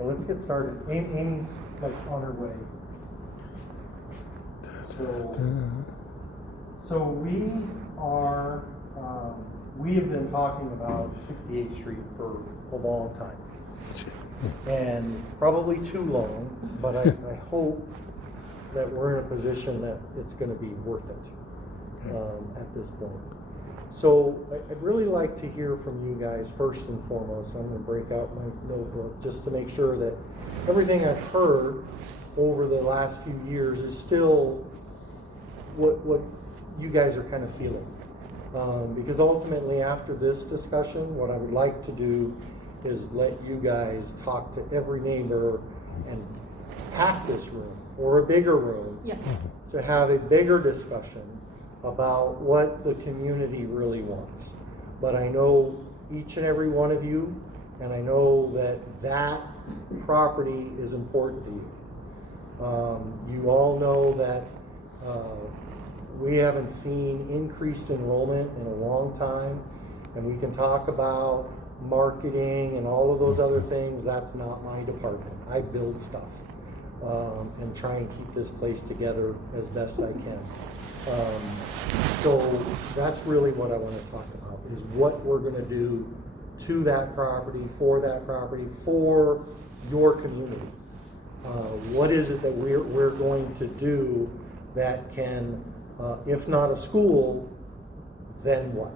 well, let's get started. Amy's like on her way. So we have been talking about 68th Street for a long time. And probably too long, but I hope that we're in a position that it's going to be worth it at this point. So I'd really like to hear from you guys first and foremost. I'm going to break out my notebook just to make sure that everything I've heard over the last few years is still what you guys are kind of feeling. Because ultimately after this discussion, what I would like to do is let you guys talk to every neighbor and pack this room or a bigger room to have a bigger discussion about what the community really wants. But I know each and every one of you, and I know that property is important to you. You all know that we haven't seen increased enrollment in a long time, and we can talk about marketing and all of those other things. That's not my department. I build stuff and try and keep this place together as best I can. So that's really what I want to talk about, is what we're going to do to that property, for your community. What is it that we're going to do that can, if not a school, then what?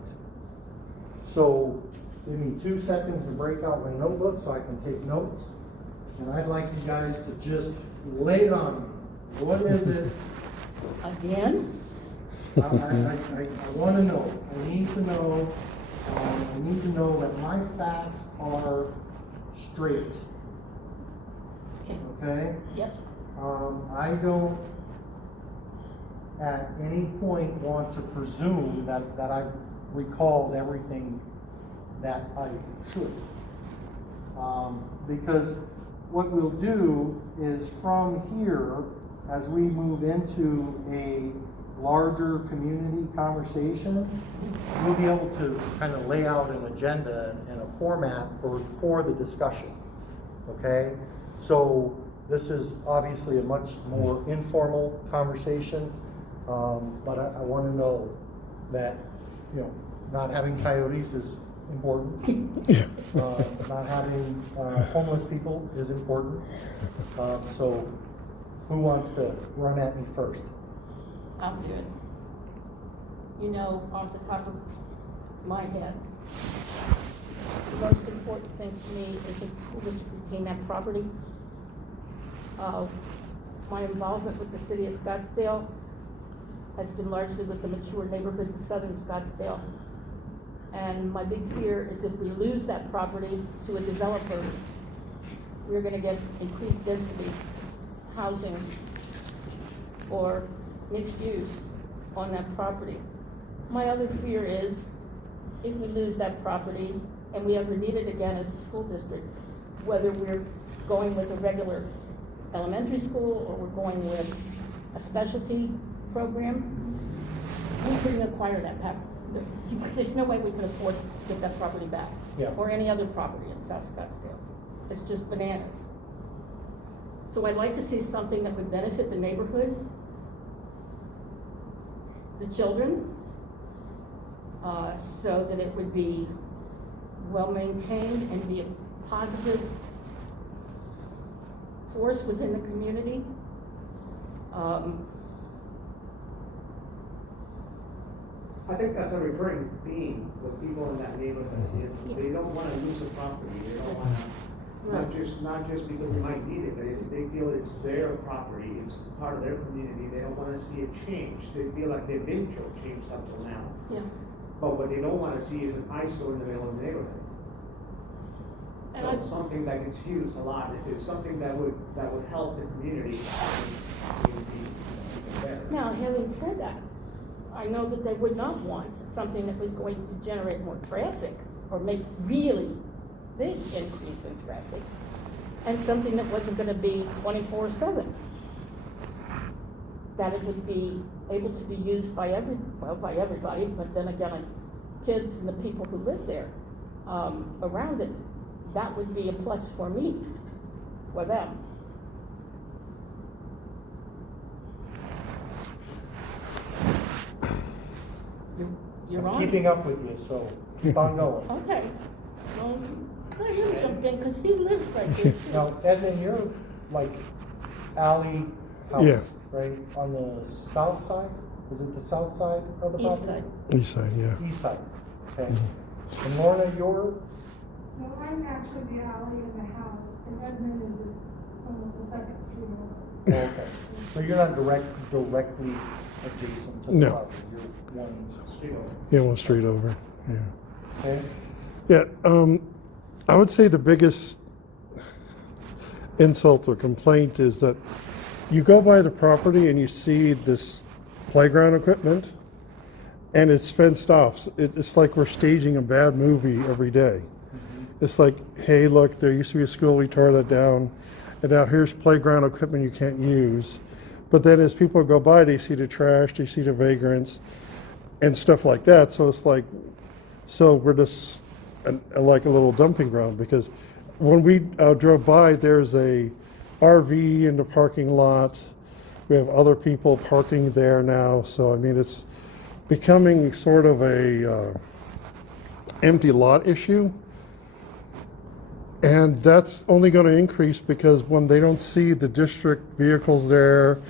So give me 2 seconds to break out my notebook so I can take notes. And I'd like you guys to just lay it on me. What is it? Again? I want to know. I need to know. I need to know that my facts are straight. Okay? Yes. I don't at any point want to presume that I've recalled everything that I should. Because what we'll do is from here, as we move into a larger community conversation, we'll be able to kind of lay out an agenda and a format for the discussion. Okay? So this is obviously a much more informal conversation, but I want to know that, not having coyotes is important. Not having homeless people is important. So who wants to run at me first? I'm good. Off the top of my head, the most important thing to me is that the school district retain that property. My involvement with the city of Scottsdale has been largely with the mature neighborhoods of southern Scottsdale. And my big fear is if we lose that property to a developer, we're going to get increased density housing or mixed use on that property. My other fear is if we lose that property and we ever need it again as a school district, whether we're going with a regular elementary school or we're going with a specialty program, we couldn't acquire that property. There's no way we could afford to get that property back, or any other property in South Scottsdale. It's just bananas. So I'd like to see something that would benefit the neighborhood, the children, so that it would be well maintained and be a positive force within the community. I think that's a recurring theme with people in that neighborhood, is they don't want to lose the property. They don't want to, not just because they might need it, but they feel it's their property, it's part of their community. They don't want to see it change. They feel like they've been changed up till now. Yeah. But what they don't want to see is an eyesore in the middle of the neighborhood. So something that gets used a lot. If it's something that would help the community, it would be better. Now, having said that, I know that they would not want something that was going to generate more traffic or make really big increase in traffic, and something that wasn't going to be 24/7. That it would be able to be used by everybody, but then again, kids and the people who live there around it. That would be a plus for me. for them. You're I'm on. keeping up with you, so keep on going. Okay. Well, let him jump in, because he lives right there too. Now, Edmund, you're like alley Yeah. house, right, on the south side? Is it the south side of the East property? side. East side, yeah. East side, okay. And Lorna, you're, No, I'm actually the alley in the house, and Edmund is almost the second street over. okay, so you're not directly adjacent to the No. property, you're one, Street over. Yeah, one street over, yeah. okay? Yeah, I would say the biggest insult or complaint is that you go by the property and you see this playground equipment and it's fenced off. It's like we're staging a bad movie every day. It's like, hey, look, there used to be a school, we tore that down, and now here's playground equipment you can't use. But then as people go by, they see the trash, they see the vagrants, and stuff like that. So it's like, so we're just like a little dumping ground, because when we drove by, there's a RV in the parking lot. We have other people parking there now. So, I mean, it's becoming sort of a empty lot issue. And that's only going to increase because when they don't see the district vehicles there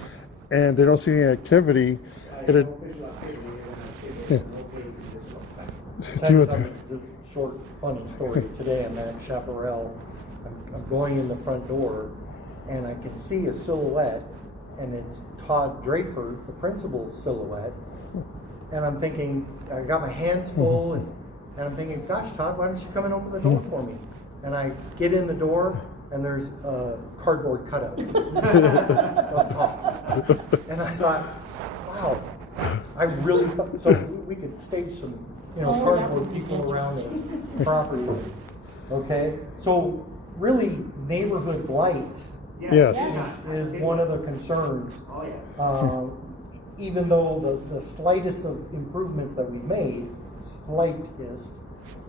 and they don't see any activity, No it, official activity, Yeah. no paid, just- Tell do you it something, just short, funny story. Today I'm at Chaparral. I'm going in the front door, and I can see a silhouette, and it's Todd Draper, the principal's silhouette. And I'm thinking, I got my hands full, and I'm thinking, gosh, Todd, why don't you come and open the door for me? And I get in the door, and there's a cardboard cutout up top. And I thought, wow, I really thought, so we could stage some, Oh, that cardboard would be people around the property. Okay, so really neighborhood blight Yes. is one of the concerns. Oh, yeah. Even though the slightest of improvements that we made, slightest,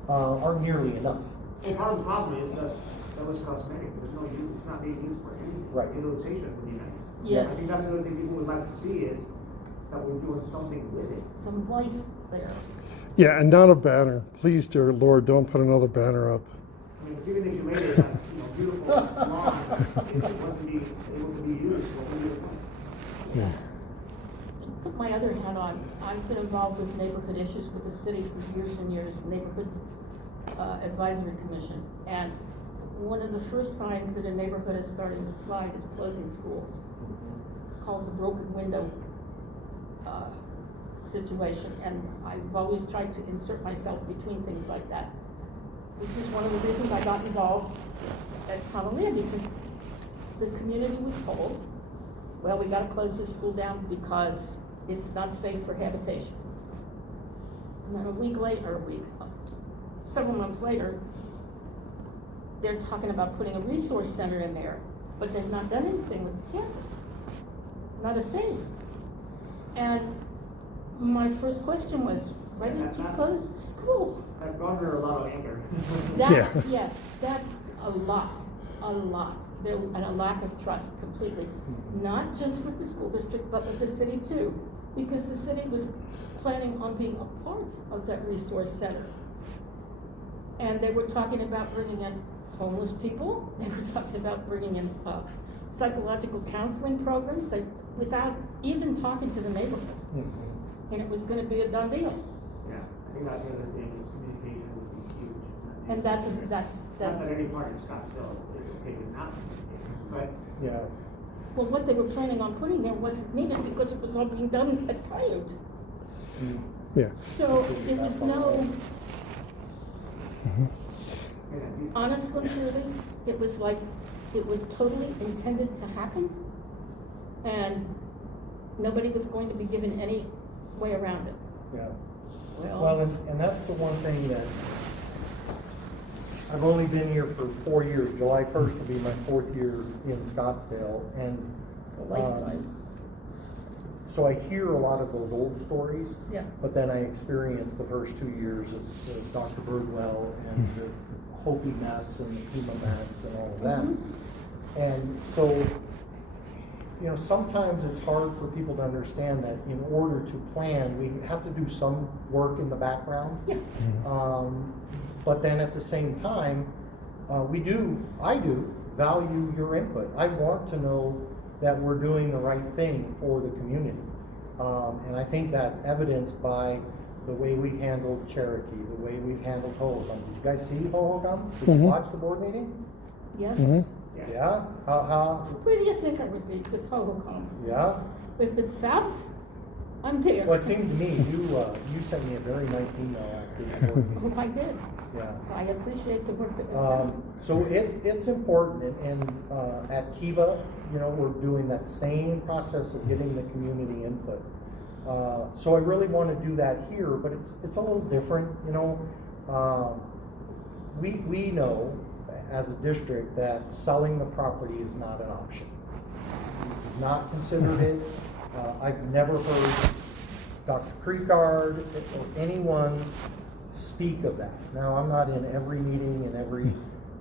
aren't nearly enough. And part of the problem is that was cosmetic, there's no use, it's not being used for anything. Right. Utilization would be nice. Yes. I think that's the other thing people would like to see is that we're doing something with it. Some life there. yeah, and not a banner. Please, dear Lord, don't put another banner up. I mean, 'cause even if you made it, beautiful lawn, if it wasn't being able to be used, what would be the point? Yeah. Put my other hat on. I've been involved with neighborhood issues with the city for years and years, neighborhood advisory commission. And one of the first signs that a neighborhood is starting to slide is closing schools. It's called the broken window situation, and I've always tried to insert myself between things like that. Which is one of the reasons I got involved at Honolulu, because the community was told, well, we gotta close this school down because it's not safe for habitation. And then several months later, they're talking about putting a resource center in there, but they've not done anything with the campus. Not a thing. And my first question was, why didn't you close the school? I've gone through a lot of anger. That, Yeah. yes, that, a lot. There, and a lack of trust completely, not just with the school district, but with the city too. Because the city was planning on being a part of that resource center. And they were talking about bringing in homeless people, they were talking about bringing in psychological counseling programs, without even talking to the neighborhood. And it was gonna be a done deal. Yeah, I think that's the other thing, is communication would be huge. And that's, Not that any part of Scottsdale is okay with not, but Yeah, well, what they were planning on putting there wasn't needed because it was all being done at Coyote. Yeah. So it was no, yeah, these- honestly, truly, it was like, it was totally intended to happen. And nobody was going to be given any way around it. yeah. Well, and that's the one thing that, I've only been here for 4 years. July 1st will be my 4th year in Scottsdale, and It's a lifetime. so I hear a lot of those old stories. Yeah. But then I experienced the first 2 years as Dr. Birdwell and the Hopi mess and the Pima mess and all of that. Mhm. And so, you know, sometimes it's hard for people to understand that in order to plan, we have to do some work in the background. Yeah. But then at the same time, I do value your input. I want to know that we're doing the right thing for the community. And I think that's evidenced by the way we handled Cherokee, the way we've handled Hohokam. Did you guys see Hohokam? Did you watch the board meeting? Yes. Yeah? How, Where do you think I would be with Hohokam? yeah? If it's south, I'm there. Well, it seemed to me, you sent me a very nice email after the board meeting. Oh, I did. Yeah. I appreciate the work that was done. So it's important, and at Kiva, you know, we're doing that same process of getting the community input. So I really want to do that here, but it's a little different, you know. We know as a district that selling the property is not an option. We've not considered it. I've never heard Dr. Creekard or anyone speak of that. Now, I'm not in every meeting and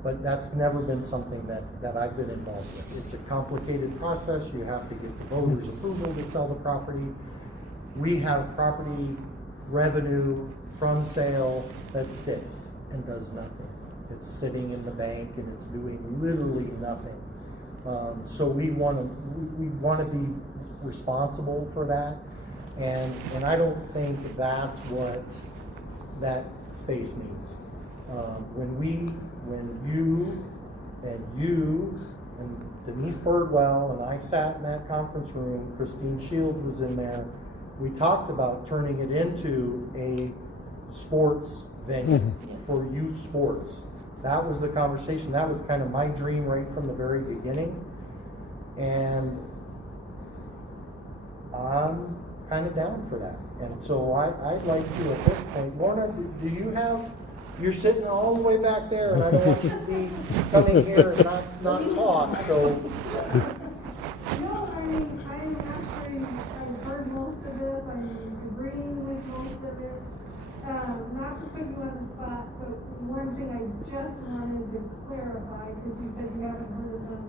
but that's never been something that I've been involved with. It's a complicated process. You have to get the voters' approval to sell the property. We have property revenue from sale that sits and does nothing. It's sitting in the bank and it's doing literally nothing. So we want to be responsible for that, and I don't think that's what that space means. When you and Denise Birdwell and I sat in that conference room, Christine Shields was in there, we talked about turning it into a sports venue for youth sports. That was the conversation. That was kind of my dream right from the very beginning. And I'm kind of down for that. And so I'd like to, at this point, Lorna, do you have, you're sitting all the way back there, and I don't want you to be coming here and not talk, so. No, I mean, I've heard most of this, I'm agreeing with most of it. Not to put you on the spot, but one thing I just wanted to clarify, because you said you haven't heard of them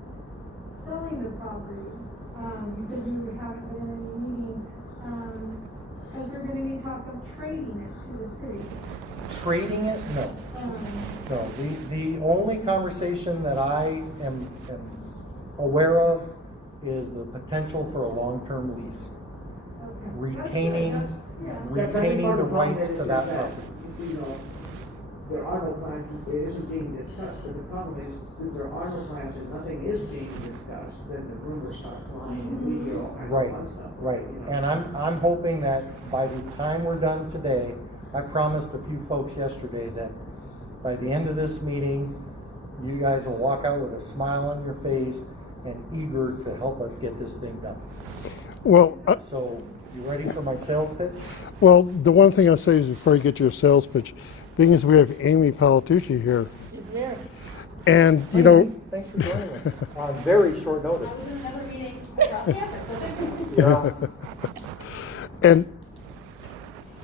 selling the property. You said you haven't been in any meetings. Is there gonna be talk of trading it to the city? Trading it? No. No, the only conversation that I am aware of is the potential for a long-term lease. Okay. Retaining That's, I think, part the of the problem rights is to that that, property. you know, there are no plans, it isn't being discussed, but the problem is, since there are no plans and nothing is being discussed, then the rumors start flying, and we hear all kinds Right, of fun stuff. right. you know. And I'm hoping that by the time we're done today, I promised a few folks yesterday that by the end of this meeting, you guys will walk out with a smile on your face and eager to help us get this thing done. Well, So, you ready for my sales pitch? well, the one thing I'll say is before you get to your sales pitch, being as we have Amy Palatucci here, She's there. and you know, Thanks for joining us on very short notice. I was in another meeting across campus, so thank you. Yeah. and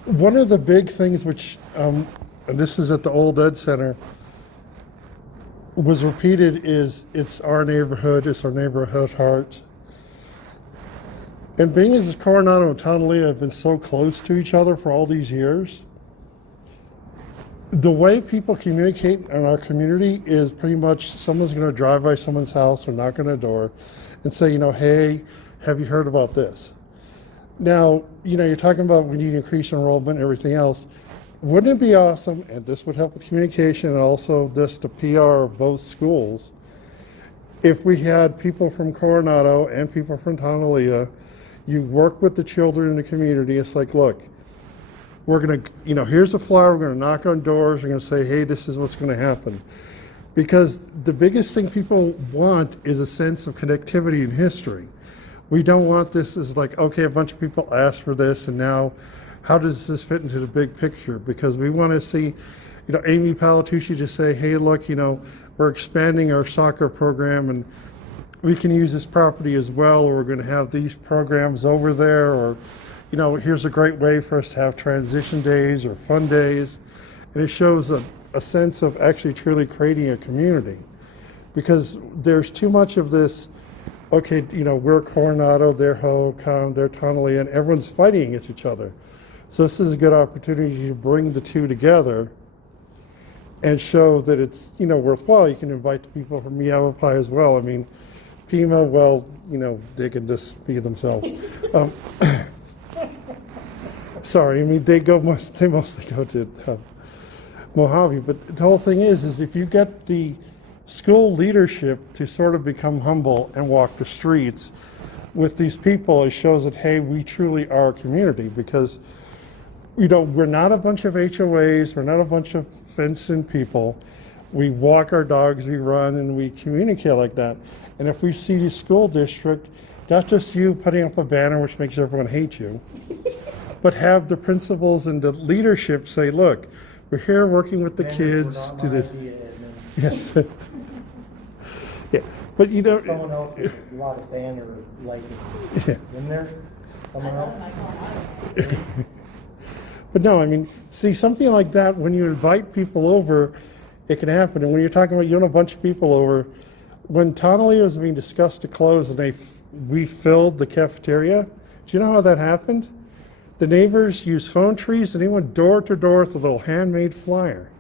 one of the big things which, and this is at the old Ed Center, was repeated is it's our neighborhood, it's our neighborhood heart. And being as Coronado and Tonalea have been so close to each other for all these years, the way people communicate in our community is pretty much someone's going to drive by someone's house or knock on their door and say, you know, hey, have you heard about this? Now, you know, you're talking about we need increased enrollment and everything else. Wouldn't it be awesome, and this would help with communication and also this the PR of both schools, if we had people from Coronado and people from Tonalea, you work with the children in the community. It's like, look, we're going to, you know, here's a flyer, we're going to knock on doors, we're going to say, hey, this is what's going to happen. Because the biggest thing people want is a sense of connectivity in history. We don't want this as like, okay, a bunch of people asked for this, and now how does this fit into the big picture? Because we want to see, you know, Amy Palatucci to say, hey, look, you know, we're expanding our soccer program and we can use this property as well, or we're going to have these programs over there, or, you know, here's a great way for us to have transition days or fun days. And it shows a sense of actually truly creating a community. Because there's too much of this, okay, you know, we're Coronado, they're Hohokam, they're Tonelli, and everyone's fighting against each other. So this is a good opportunity to bring the two together and show that it's, you know, worthwhile. You can invite the people from Yavapai as well. I mean, Pima, well, you know, they can just be themselves. Sorry, I mean, they mostly go to Mojave, but the whole thing is if you get the school leadership to sort of become humble and walk the streets with these people, it shows that, hey, we truly are a community, because, you know, we're not a bunch of HOAs, we're not a bunch of fenced-in people. We walk our dogs, we run, and we communicate like that. And if we see the school district, not just you putting up a banner which makes everyone hate you, but have the principals and the leadership say, look, we're here working with the Banners kids were to not the. my idea, Edmund. Yes. Yeah, but you know. Someone else with a lot of banner liking. In there? Someone else? But no, I mean, see, something like that, when you invite people over, it can happen. And when you're talking about, you know, a bunch of people over, when Tonelli was being discussed to close and they refilled the cafeteria, do you know how that happened? The neighbors used phone trees and they went door to door with a little handmade flyer.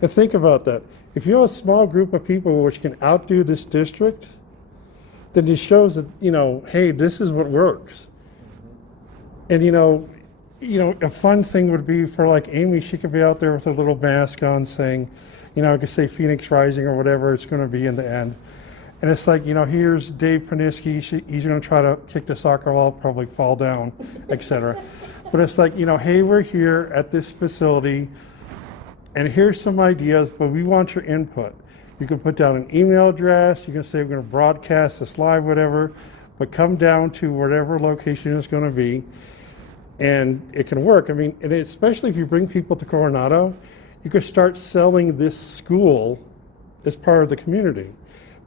And think about that. If you have a small group of people which can outdo this district, then it shows that, you know, hey, this is what works. And you know, a fun thing would be for like Amy, she could be out there with a little mask on saying, you know, I could say Phoenix Rising or whatever it's going to be in the end. And it's like, you know, here's Dave Paniski, he's going to try to kick the soccer ball, probably fall down, etc. But it's like, you know, hey, we're here at this facility and here's some ideas, but we want your input. You can put down an email address, you can say we're going to broadcast this live, whatever, but come down to whatever location it's going to be. And it can work. I mean, and especially if you bring people to Coronado, you could start selling this school as part of the community.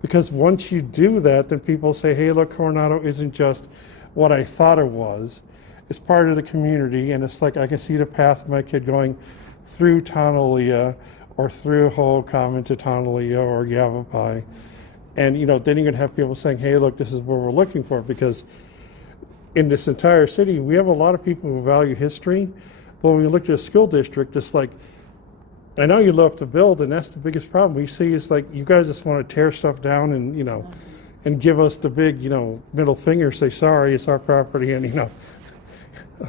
Because once you do that, then people say, hey, look, Coronado isn't just what I thought it was. It's part of the community, and it's like I can see the path of my kid going through Tonellia or through Hohokam into Tonellia or Yavapai. And, you know, then you're going to have people saying, hey, look, this is what we're looking for, because in this entire city, we have a lot of people who value history, but when we look at a school district, it's like, I know you love to build, and that's the biggest problem we see is like, you guys just want to tear stuff down and, you know, and give us the big, you know, middle finger, say, sorry, it's our property, and, you know,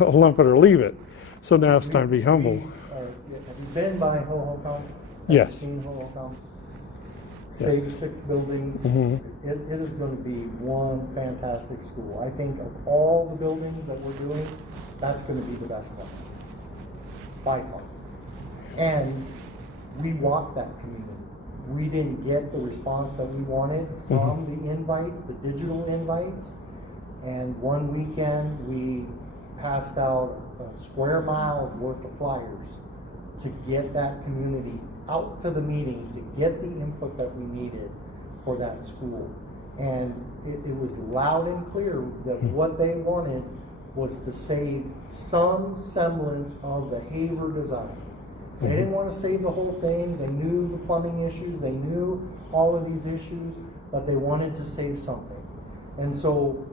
lump it or leave it. So now it's time to be humble. Have you been by Hohokam? Yes. Have you seen Hohokam? Save 6 buildings. Mm-hmm. It is going to be one fantastic school. I think of all the buildings that we're doing, that's going to be the best one, by far. And we want that community. We didn't get the response that we wanted from the invites, the digital invites. And one weekend, we passed out a square mile worth of flyers to get that community out to the meeting, to get the input that we needed for that school. And it was loud and clear that what they wanted was to save some semblance of the Haver design. They didn't want to save the whole thing. They knew the plumbing issues. They knew all of these issues, but they wanted to save something. And so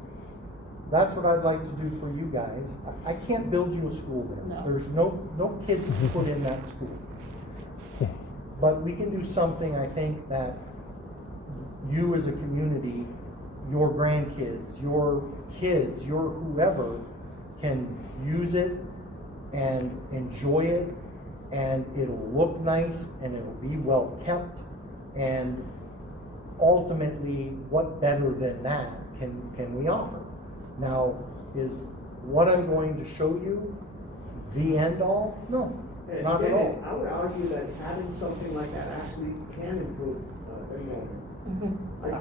that's what I'd like to do for you guys. I can't build you a school there. No. There's no kids to put in that school. But we can do something, I think, that you as a community, your grandkids, your kids, your whoever can use it and enjoy it, and it'll look nice and it'll be well kept. And ultimately, what better than that can we offer? Now, is what I'm going to show you the end all? No, not at Dennis, all. I would argue that having something like that actually can improve the enrollment. I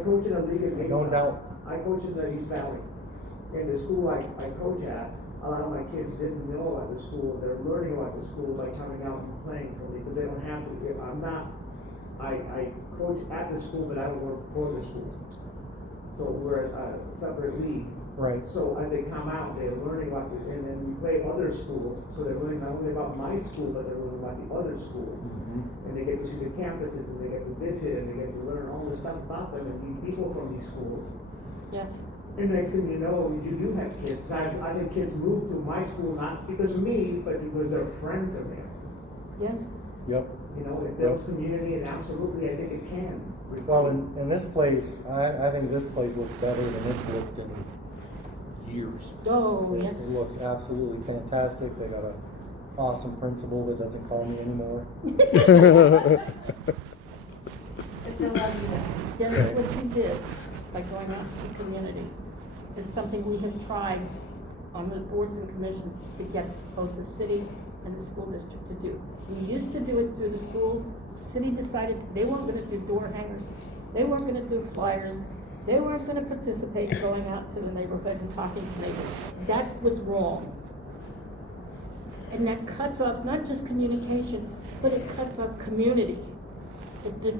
coach in a league in East No Valley. doubt. I coach in the East Valley. In the school I coach at, a lot of my kids didn't know about the school. They're learning about the school by coming out and playing for me, because they don't have to. I coach at the school, but I don't work for the school. So we're a separate league. Right. So as they come out, they're learning about this, and then we play other schools, so they're learning not only about my school, but they're learning about the other schools. And they get to see the campuses, and they get to visit, and they get to learn all this stuff about them, and meet people from these schools. Yes. And next thing you know, you do have kids. I think kids move to my school not because of me, but because their friends are there. Yes. Yep. You know, it builds community, and absolutely, I think it can. Well, in this place, I think this place looks better than it's looked in years. Oh, yes. It looks absolutely fantastic. They got an awesome principal that doesn't call me anymore. I still love you though. Yes, what you did by going out to the community is something we have tried on the boards and commissions to get both the city and the school district to do. We used to do it through the schools. The city decided they weren't gonna do door hangers. They weren't gonna do flyers. They weren't gonna participate in going out to the neighborhood and talking to neighbors. That was wrong. And that cuts off not just communication, but it cuts off community. It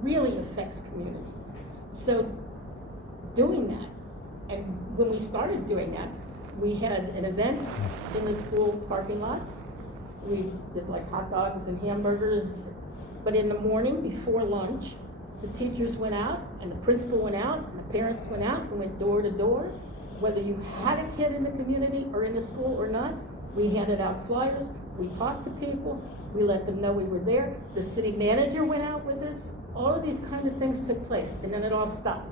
really affects community. So doing that, and when we started doing that, we had an event in the school parking lot. We did like hot dogs and hamburgers, but in the morning before lunch, the teachers went out and the principal went out and the parents went out and went door to door. Whether you had a kid in the community or in the school or not, we handed out flyers, we talked to people, we let them know we were there. The city manager went out with us. All of these kind of things took place, and then it all stopped.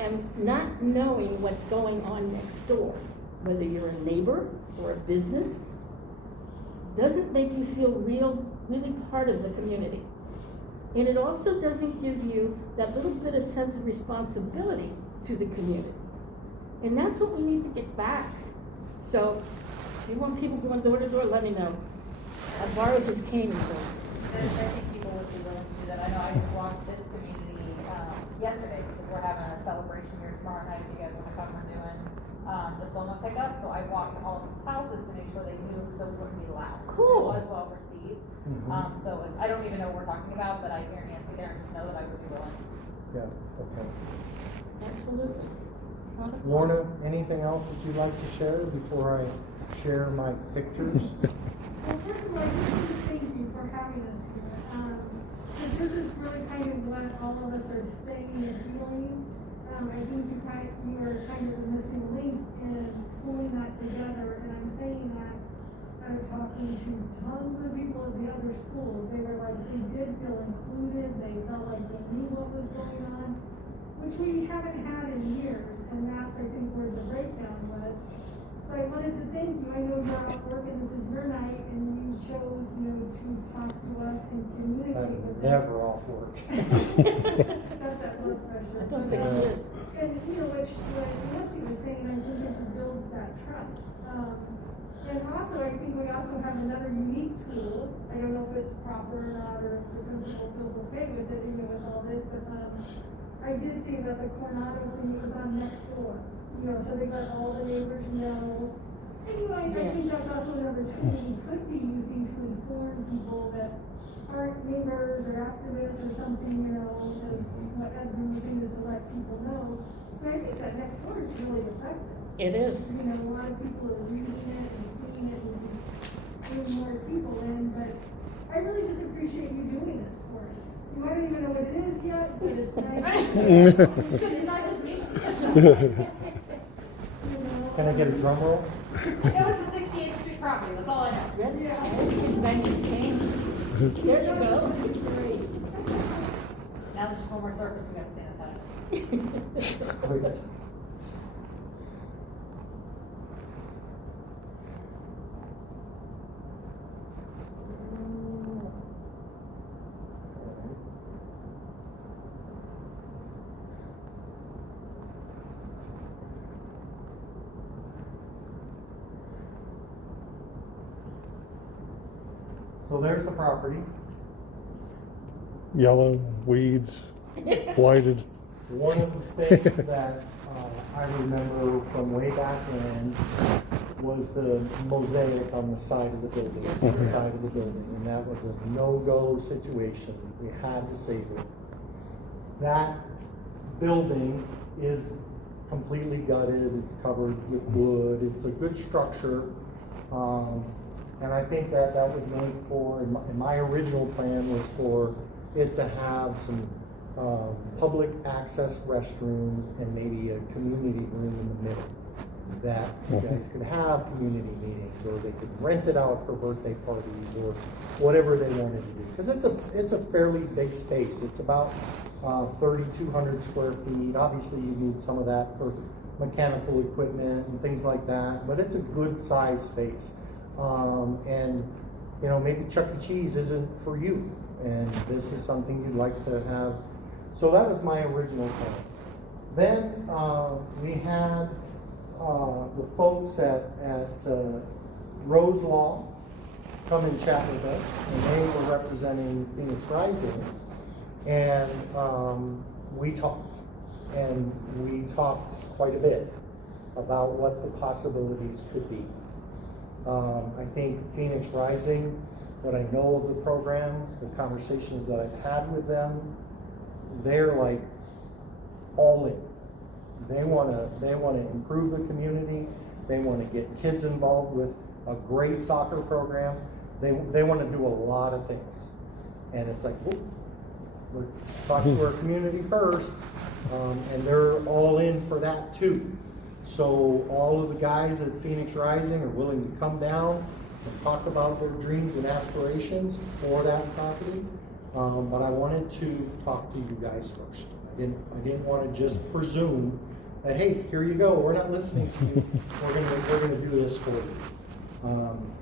And not knowing what's going on next door, whether you're a neighbor or a business, doesn't make you feel really part of the community. And it also doesn't give you that little bit of sense of responsibility to the community. And that's what we need to get back. So, if you want people going door to door, let me know. I borrowed his cane, so. I think people would be willing to do that. I know I just walked this community, yesterday, because we're having a celebration here tomorrow night, if you guys wanna come, we're doing, diploma pickup, so I walked all of these houses to make sure they knew, so we wouldn't be loud. Cool. It was well received, so I don't even know what we're talking about, but I hear Nancy there and just know that I would be willing. Yeah, okay. Absolutely. Not a problem. Lorna, anything else that you'd like to share before I share my pictures? Well, first of all, I just want to thank you for having us here. Because this is really kind of what all of us are saying and feeling. I think you are kind of the missing link in pulling that together. And I'm saying that I'm talking to tons of people at the other schools. They were like, they did feel included. They felt like they knew what was going on, which we haven't had in years. And that's, I think, where the breakdown was. So I wanted to thank you. I know you're out working, this is your night, and you chose, to talk to us and communicate with us. Never off work. That's that blood pressure. I don't think it is. And, what Nancy was saying, I think it builds that trust. And also, I think we also have another unique tool. I don't know if it's proper or not, or if the principal feels okay with it, even with all this, but, I did see that the Coronado thing was on next door. So they let all the neighbors know. And, I think that's also another tool we could be using to inform people that aren't neighbors or activists or something, as what Edmund was using is to let people know. But I think that next door is really effective. It is. A lot of people are reading it and seeing it and bringing more people in, but I really just appreciate you doing this for us. You might not even know what it is yet, but it's nice. It's not just me. Can I get a drum roll? It was the 68th Street property, that's all I know. Ready? And you can bang your cane. There you go. Now there's just one more surface we gotta sanitize. Great. So there's the property. Yellow, weeds, blighted. One of the things that I remember from way back when was the mosaic on the side of the building, and that was a no-go situation. We had to save it. That building is completely gutted, it's covered with wood, it's a good structure. And I think that that would make for, and my original plan was for it to have some public access restrooms and maybe a community room in the middle. That you guys could have community meetings, or they could rent it out for birthday parties, or whatever they wanted to do. Because it's a fairly big space. It's about 3,200 square feet. Obviously, you need some of that for mechanical equipment and things like that. But it's a good size space. And you know, maybe Chuck E. Cheese isn't for you, and this is something you'd like to have. So that was my original plan. Then we had the folks at Rose Law come and chat with us, and they were representing Phoenix Rising, and we talked quite a bit about what the possibilities could be. I think Phoenix Rising, what I know of the program, the conversations that I've had with them, they're like all in. They want to improve the community. They want to get kids involved with a great soccer program. They want to do a lot of things. And it's like, whoop, let's talk to our community first. And they're all in for that too. So all of the guys at Phoenix Rising are willing to come down and talk about their dreams and aspirations for that property. But I wanted to talk to you guys first. I didn't want to just presume that, hey, here you go, we're not listening to you, we're gonna do this for you.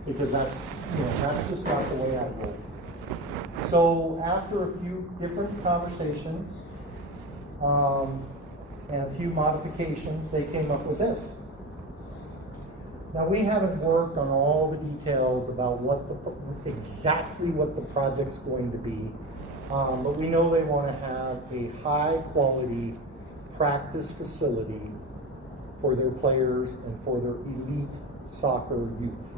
Because that's just not the way I roll. So after a few different conversations, and a few modifications, they came up with this. Now, we haven't worked on all the details about exactly what the project's going to be, but we know they want to have a high-quality practice facility for their players and for their elite soccer youth.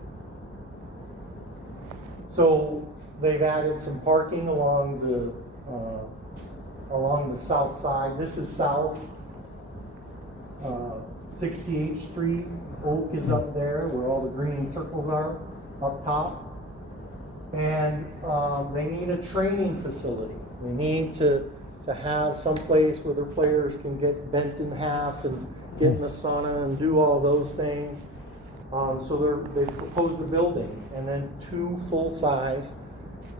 So they've added some parking along the south side. This is south 68th Street. Oak is up there where all the green circles are up top. And they need a training facility. They need to have some place where their players can get bent in half and get in the sauna and do all those things. So they've proposed a building and then 2 full-size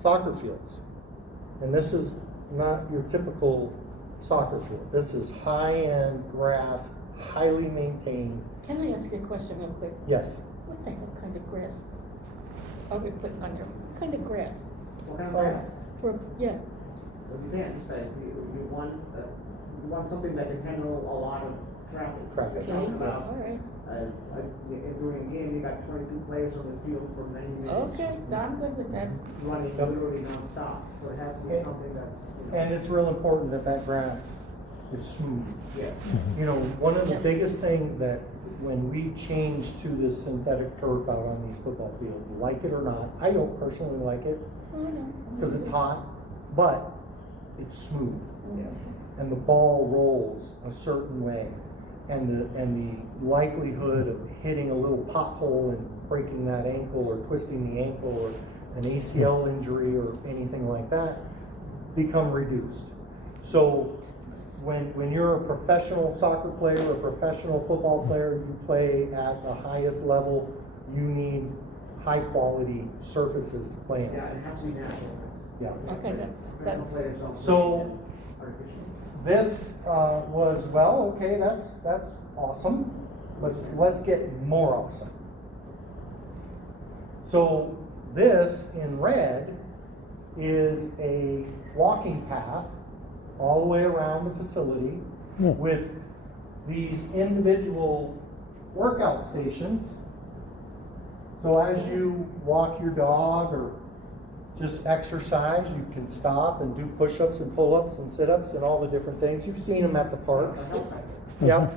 soccer fields. And this is not your typical soccer field. This is high-end grass, highly maintained. Can I ask you a question real quick? Yes. What the hell kind of grass are we putting on there? What kind of grass? What kind of grass? Yeah. Well, you can't, you want something that can handle a lot of traffic. Traffic. We're talking about, All right. during a game, you got 22 players on the field for many minutes. Okay, I'm good with that. Running literally nonstop, so it has to be something that's, And it's real important that grass is smooth. yes. You know, one of the Yes. biggest things that when we changed to this synthetic turf out on these football fields, like it or not, I don't personally like it Oh, I know. because it's hot, but it's smooth. Yes. And the ball rolls a certain way. And the likelihood of hitting a little pothole and breaking that ankle or twisting the ankle or an ACL injury or anything like that become reduced. So when you're a professional soccer player or a professional football player, you play at the highest level, you need high quality surfaces to play in. Yeah, it has to be natural. Yeah. Okay, that's. Professional players don't So- play artificial. This was, well, okay, that's awesome, but let's get more awesome. So this in red is a walking path all the way around the facility with these individual workout stations. So as you walk your dog or just exercise, you can stop and do push-ups and pull-ups and sit-ups and all the different things. You've seen them at the parks. Yep.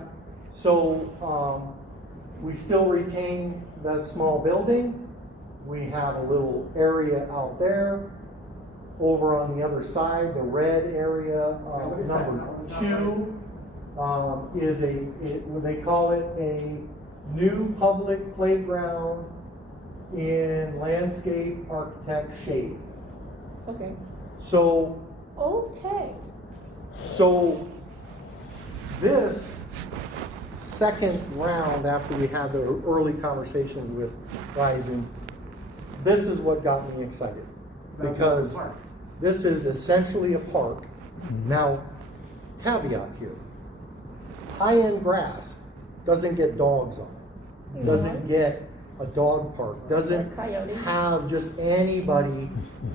So we still retain that small building. We have a little area out there. Over on the other side, the red area, What is that? number 2, is they call it a new public playground in landscape architect shade. Okay. So this second round, after we had the early conversations with Rising, this is what got me excited. Because this is essentially a park. Now, caveat here. High-end grass doesn't get dogs on it. Doesn't get a dog park. Doesn't Coyote. have just anybody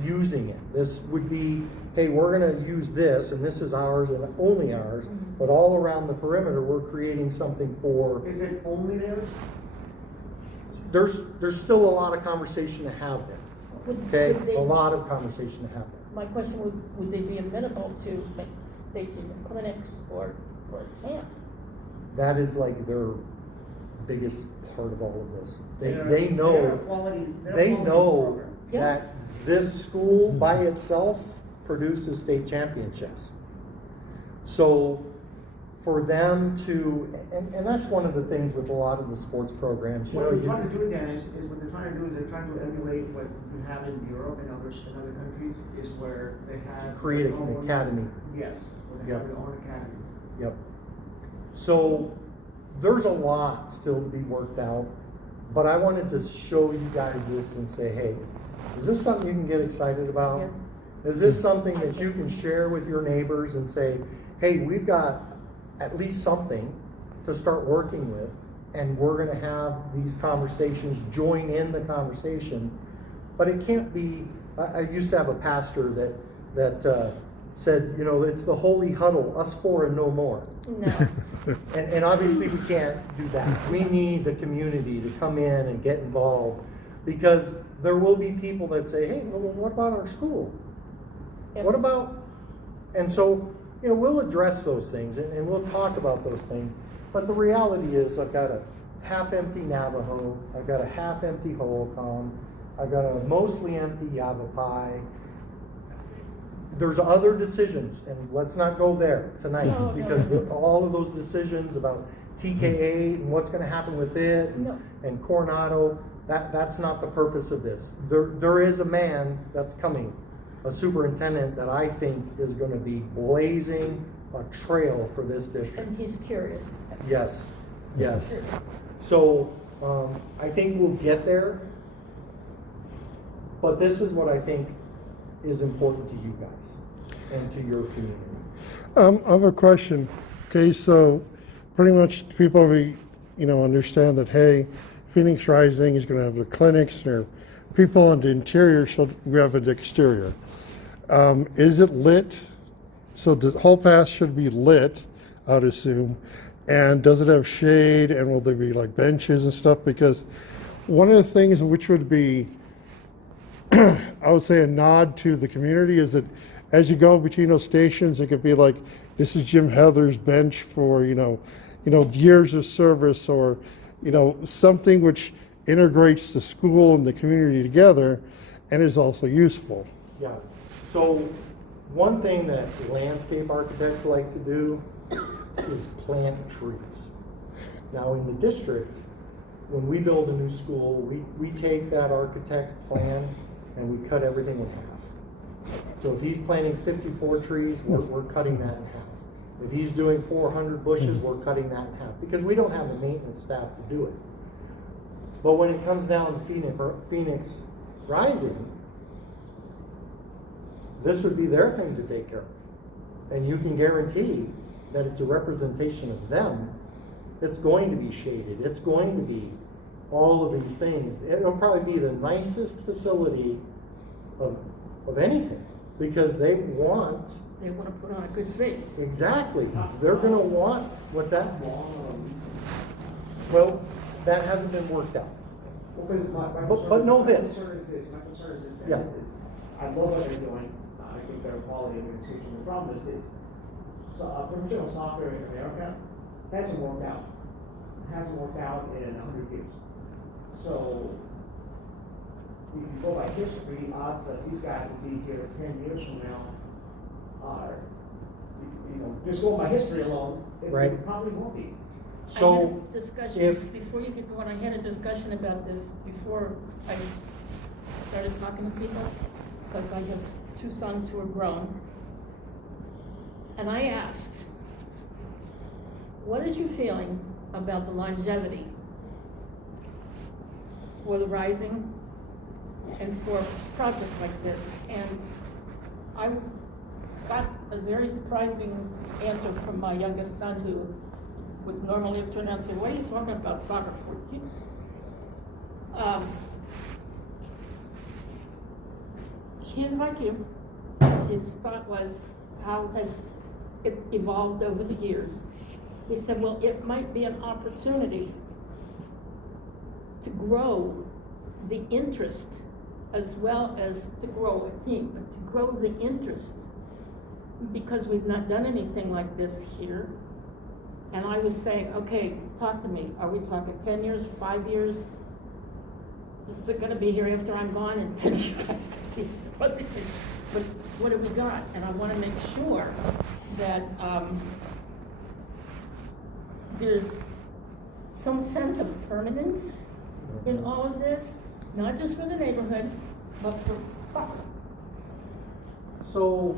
using it. This would be, hey, we're gonna use this, and this is ours and only ours, but all around the perimeter, we're creating something for, Is it only there? there's still a lot of conversation to have there. Okay, a lot of conversation to have there. My question would they be amenable to like staging clinics or camp? That is like their biggest part of all of this. They They're a know, quality know program. Yes. that this school by itself produces state championships. So for them to, and that's one of the things with a lot of the sports programs, you know. What they're trying to do, Dennis, is what they're trying to do is they're trying to emulate what you have in Europe and other countries, is where they have. Create their an own- academy. Yes, where they Yep. have their own academies. Yep. So there's a lot still to be worked out, but I wanted to show you guys this and say, hey, is this something you can get excited about? Yes. Is this something that you can share with your neighbors and say, hey, we've got at least something to start working with, and we're gonna have these conversations, join in the conversation, but it can't be, I used to have a pastor that said, you know, it's the holy huddle, us four and no more. No. And obviously we can't do that. We need the community to come in and get involved, because there will be people that say, hey, well, what about our school? What about, and so, you know, we'll address those things and we'll talk about those things. But the reality is I've got a half-empty Navajo, I've got a half-empty Hohokam, I've got a mostly empty Yavapai. There's other decisions, and let's not go there tonight, No, because no. all of those decisions about TK8 and what's gonna happen with it No. and Coronado, that's not the purpose of this. There is a man that's coming, a superintendent that I think is gonna be blazing a trail for this district. And he's curious. Yes, yes. So, I think we'll get there, but this is what I think is important to you guys and to your community. I have a question. Okay, so pretty much people understand that, hey, Phoenix Rising is going to have their clinics, their people on the interior should have an exterior. Is it lit? So the whole path should be lit, I'd assume. And does it have shade? And will there be like benches and stuff? Because one of the things which would be, I would say, a nod to the community is that as you go between those stations, it could be like, this is Jim Heather's bench for, years of service, or, something which integrates the school and the community together and is also useful. Yeah, so one thing that landscape architects like to do is plant trees. Now in the district, when we build a new school, we take that architect's plan and we cut everything in half. So if he's planting 54 trees, we're cutting that in half. If he's doing 400 bushes, we're cutting that in half, because we don't have the maintenance staff to do it. But when it comes down to Phoenix Rising, this would be their thing to take care of. And you can guarantee that it's a representation of them. It's going to be shaded. It's going to be all of these things. It'll probably be the nicest facility of anything, because they want, They want to put on a good face. exactly, they're gonna want, what's that? Well, that hasn't been worked out. But know this. My concern is this, Yeah. Dennis, I love what they're doing, I think they're quality organization. The problem is, professional soccer in America hasn't worked out. It hasn't worked out in 100 years. So, if you go by history, odds that these guys will be here 10 years from now are, just going by history alone, Right. it probably won't be. So, I had a discussion, if- before you get going, I had a discussion about this before I started talking to people, because I have two sons who are grown. And I asked, what is your feeling about the longevity for the rising and for projects like this? And I got a very surprising answer from my youngest son, who would normally have turned around and say, what are you talking about soccer for? He's like you. His thought was, how has it evolved over the years? He said, well, it might be an opportunity to grow the interest as well as to grow a team, but to grow the interest, because we've not done anything like this here. And I was saying, okay, talk to me. Are we talking 10 years, 5 years? Is it gonna be here after I'm gone, and then you guys can see what it is? But what have we got? And I wanna make sure that, there's some sense of permanence in all of this, not just for the neighborhood, but for soccer. so,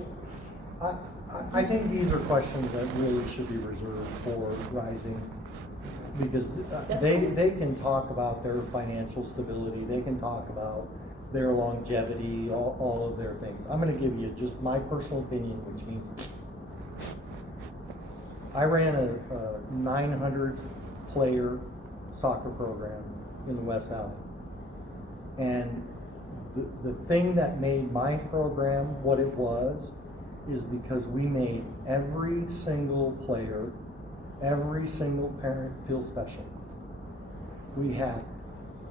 I think these are questions that really should be reserved for Rising. Because they can talk about their financial stability, they can talk about their longevity, all of their things. I'm gonna give you just my personal opinion, which means I ran a 900 player soccer program in the West Valley. And the thing that made my program what it was is because we made every single player, every single parent feel special. We had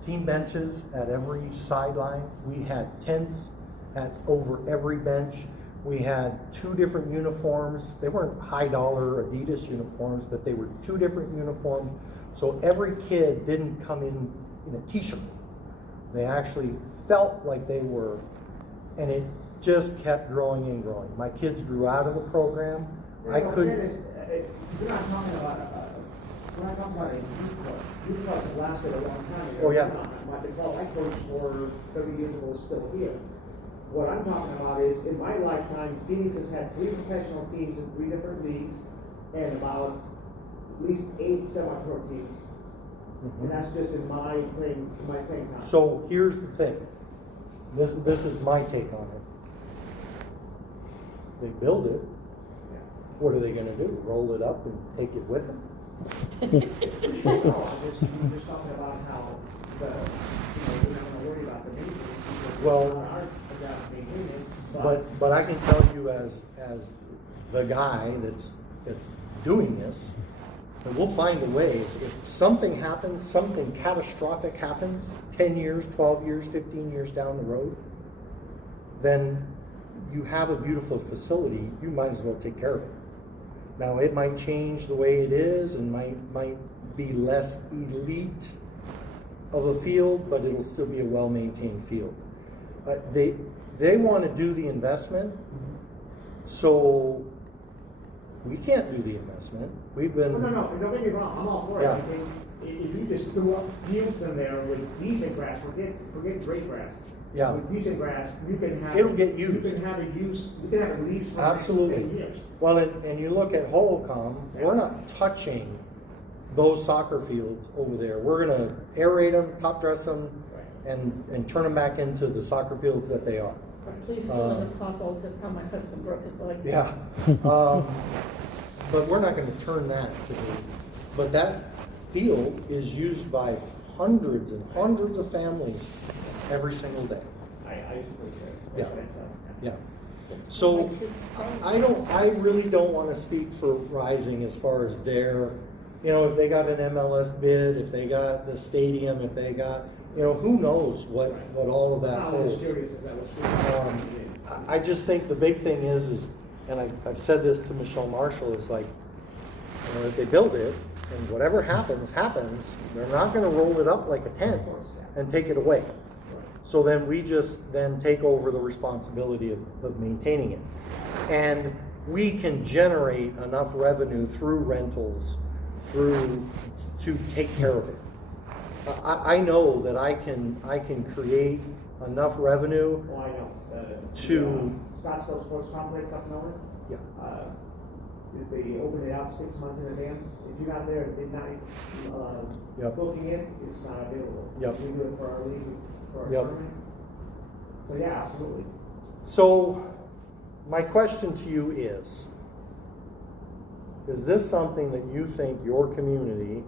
team benches at every sideline. We had tents at over every bench. We had 2 different uniforms. They weren't high dollar Adidas uniforms, but they were 2 different uniforms. So every kid didn't come in a t-shirt. They actually felt like they were, and it just kept growing and growing. My kids grew out of the program. I couldn't. We're not talking about, we're not talking about a youth club. Youth clubs have lasted a long time. Oh, yeah. The club I coached for 30 years ago is still here. What I'm talking about is, in my lifetime, Phoenix has had 3 professional teams in 3 different leagues, and about at least 8 semi-pro teams. And that's just in my thing time. So here's the thing. This is my take on it. They build it. What are they gonna do? Roll it up and take it with them? No, I'm just talking about how we're not gonna worry about the maintenance. Because Well, it's not our job to maintain it, But I can tell you as the guy that's doing this, that we'll find a way. If something happens, something catastrophic happens, 10 years, 12 years, 15 years down the road, then you have a beautiful facility, you might as well take care of it. Now, it might change the way it is and might be less elite of a field, but it'll still be a well-maintained field. They want to do the investment, so we can't do the investment. We've been. No, don't get me wrong, I'm all for it. Yeah. I think if you just threw up fields in there with decent grass, forget great grass. Yeah. With decent grass, you can have. It'll get used. You can have it used, you can have it leaves for the next Absolutely. 10 years. Well, and you look at Holcomb, we're not touching those soccer fields over there. We're gonna aerate them, top dress them, and turn them back into the soccer fields that they are. Please fill in the potholes, that's how my husband broke his leg. Yeah. But we're not gonna turn that to the, but that field is used by hundreds and hundreds of families every single day. I agree. Yeah. Yeah. So I really don't want to speak for Rising as far as their, if they got an MLS bid, if they got the stadium, if they got, who knows what all of that I was holds. curious if that was true. I just think the big thing is, and I've said this to Michelle Marshall, is like, if they build it and whatever happens, they're not going to roll it up like a tent and take it away. So then we just then take over the responsibility of maintaining it. And we can generate enough revenue through rentals, to take care of it. I know that I can create enough revenue Well, I know, to, Scottsdale Sports Complex up north, yeah, if they open it up 6 months in advance, if you're not there at midnight, Yep. booking it, it's not available. Yep. We do it for our league, for our Yep. tournament. So, yeah, absolutely. So, my question to you is this something that you think your community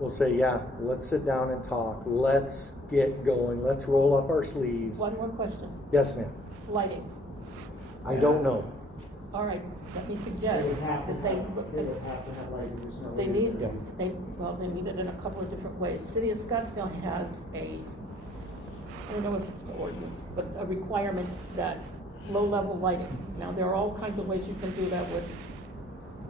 will say, yeah, let's sit down and talk, let's get going, let's roll up our sleeves? One more question, Yes, ma'am. lighting. I don't know. All right, let me They suggest would have to that they, have, they would have to have like, there's no. they way need, to- Yeah. they need it in a couple of different ways. City of Scottsdale has I don't know if it's the ordinance, but a requirement that low-level lighting. Now, there are all kinds of ways you can do that with,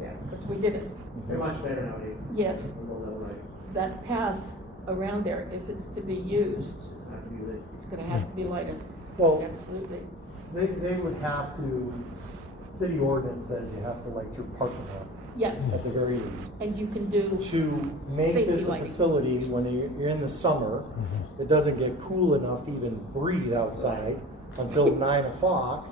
Yeah, because we did it. they're much better nowadays. Yes. Low level lighting. That path around there, if it's to be used, It's not to be lit. it's gonna have to be lighted. Well, Absolutely. they would have to, city ordinance says you have to light your parking lot Yes, at the very least. and you can do, To make Safety this a lighting. facility, when you're in the summer, it doesn't get cool enough to even breathe outside until 9 o'clock,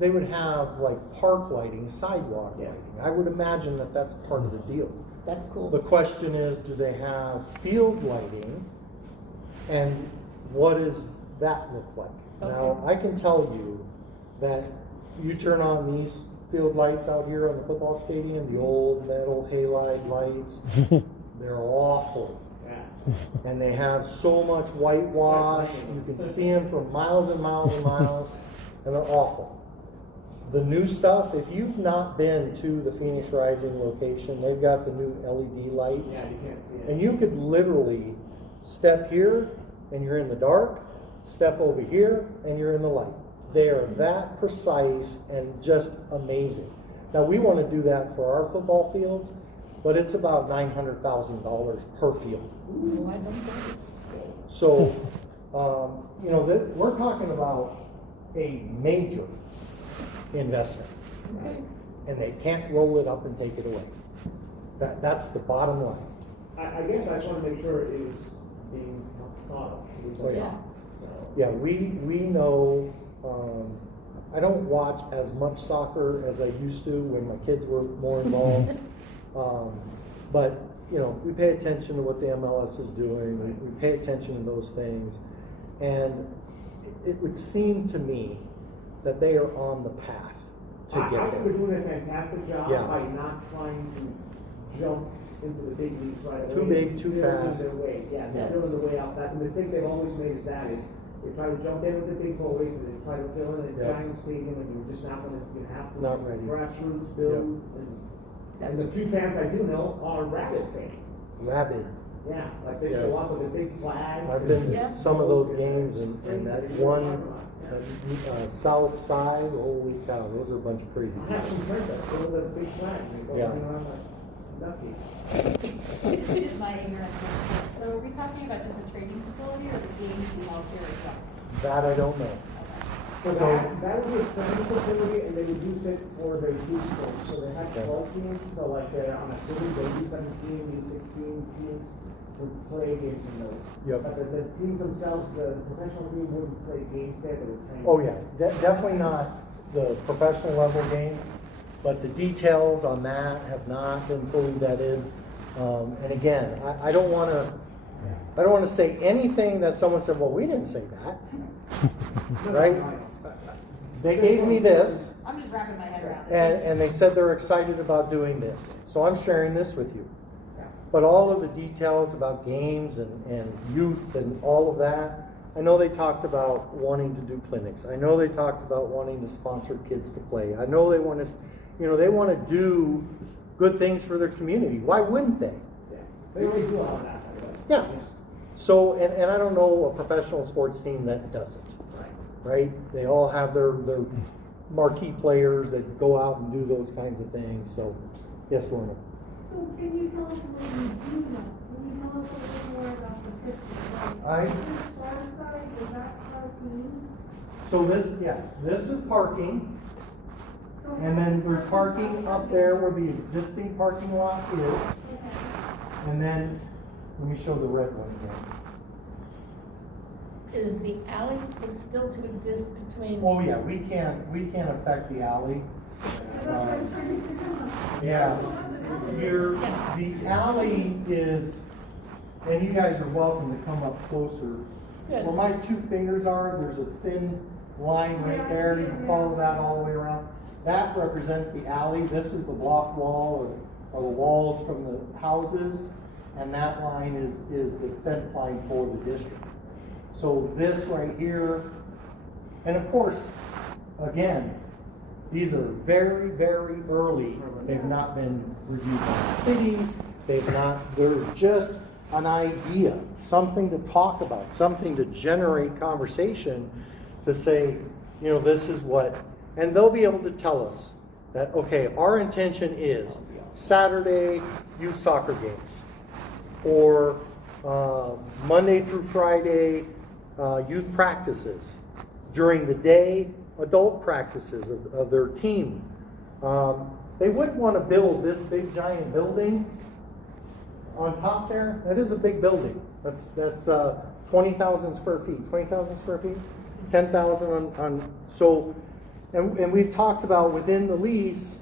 they would have like park lighting, sidewalk Yes. lighting. I would imagine that that's part of the deal. that's cool. The question is, do they have field lighting? And what does that look like? Now, Okay. I can tell you that you turn on these field lights out here on the football stadium, the old metal halide lights, they're awful. Yeah. And they have so much whitewash, you can see them for miles and miles and miles, and they're awful. The new stuff, if you've not been to the Phoenix Rising location, they've got the new LED lights. Yeah, you can't see it. And you could literally step here and you're in the dark, step over here and you're in the light. They are that precise and just amazing. Now, we want to do that for our football fields, but it's about $900,000 per field. Oh, I don't know. So, we're talking about a major investment, Okay. and they can't roll it up and take it away. That's the bottom line. I guess I just wanna make sure it is being thought of. Oh, yeah. So, Yeah, we know, I don't watch as much soccer as I used to when my kids were more involved. But, we pay attention to what the MLS is doing, we pay attention to those things. And it would seem to me that they are on the path to I get think we're there. doing a fantastic job Yeah. by not trying to jump into the big leagues right away. Too big, too Building fast. their way. Yeah, Yeah. they're building their way out. That, the mistake they've always made is they try to jump in with the big boys and they try to fill in a Yeah. giant stadium and you're just not gonna, you have to. Not ready. Grassroots build and the few fans I do know are rabid fans. Rabid. Yeah, like they Yeah. show up with the big flags. I've and- been to Yeah. some of those games and that one, Yeah. south side, holy cow, those are a bunch of crazy I have people. some friends that go with the big flags and go, Yeah. I'm like, lucky. Just my ignorance. So are we talking about just the training facility or the games being all here as well? That I don't know. So that would be a training facility and they would use it for their youth sports, so they have Okay. 12 teams, so like they're on a city, the U17, U16 teams would play games in those. Yep. But the teams themselves, the professional team wouldn't play games there, they would train. Oh, yeah, definitely not the professional level games, but the details on that have not been fully vetted. And again, I don't wanna say anything that someone said, well, we didn't say that, No, right? no, no. They gave me this, I'm just wrapping my head around it. and they said they're excited about doing this, so I'm sharing this with you. Yeah. But all of the details about games and youth and all of that, I know they talked about wanting to do clinics. I know they talked about wanting to sponsor kids to play. I know they wanted, they want to do good things for their community. Why wouldn't they? Yeah. They already do all of that, I guess. Yeah. So, and I don't know a professional sports team that doesn't, Right. right? They all have their marquee players that go out and do those kinds of things. So, yes, Lorna. So can you tell us when you do that? Can you tell us a little more about the picture? I- This far side, is that parking? So this is parking. And then there's parking up there where the existing parking lot is. And then, let me show the red one again. Is the alley still to exist between? Oh yeah, we can't affect the alley. Yeah, the alley is, and you guys are welcome to come up closer. Good. Where my two fingers are, there's a thin line right there, you can follow that all the way around. That represents the alley, this is the block wall or the walls from the houses, and that line is the fence line for the district. So this right here, and of course, again, these are very, very early. They've not been reviewed by the city. They're just an idea, something to talk about, something to generate conversation to say, you know, this is what, and they'll be able to tell us that, okay, our intention is Saturday youth soccer games, or Monday through Friday youth practices, during the day adult practices of their team. They wouldn't want to build this big giant building on top there. That is a big building. That's 20,000 square feet, 20,000 square feet, 10,000 on, so, and we've talked about within the lease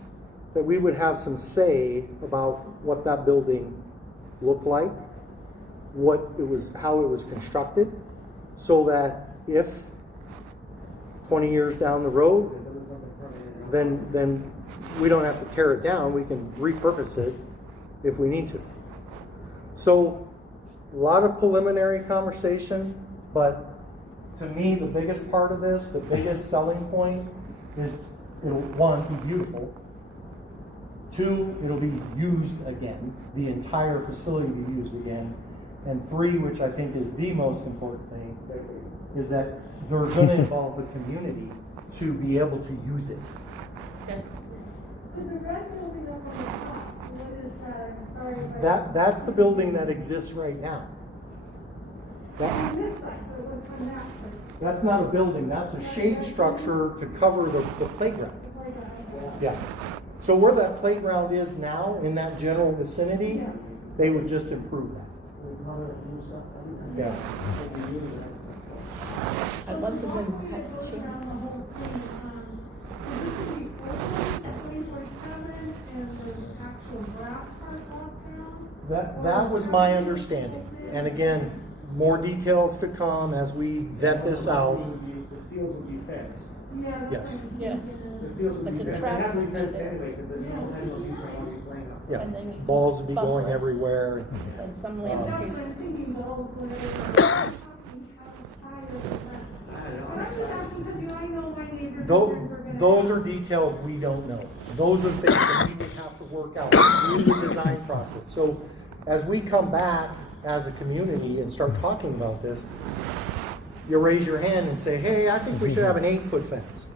that we would have some say about what that building looked like, what it was, how it was constructed, so that if 20 years down the road, then we don't have to tear it down, we can repurpose it if we need to. So, a lot of preliminary conversation, but to me, the biggest part of this, the biggest selling point is it'll, one, be beautiful. Two, it'll be used again, the entire facility will be used again. And three, which I think is the most important thing, is that they're gonna involve the community to be able to use it. Yes. So the red building up on the top, what is that? I'm sorry if I- That's the building that exists right now. On this side, so it would come that way. That's not a building, that's a shade structure to cover the playground. The playground. Yeah. So where that playground is now, in that general vicinity, they would just improve that. Yeah. I love the All wind the way type goes change. down the whole thing, is this gonna be open 24/7 and the actual grass part off town? That was my understanding. And again, more details to come as we vet this out. The fields will be fenced. Yeah. that's Yes. what I'm Yeah. thinking. The fields will But be the fenced. track They have to be would be fenced there. anyway, because there's no people want to be playing out. Yeah, And then you balls would be buffer. going everywhere. And some That's what landscape. I'm thinking, balls going everywhere. I don't But I'm just know. asking because, you know, I know my neighbors. Those are details we don't know. Those are things that we would have to work out through the design process. So as we come back as a community and start talking about this, you raise your hand and say, hey, I think we should have an 8-foot fence.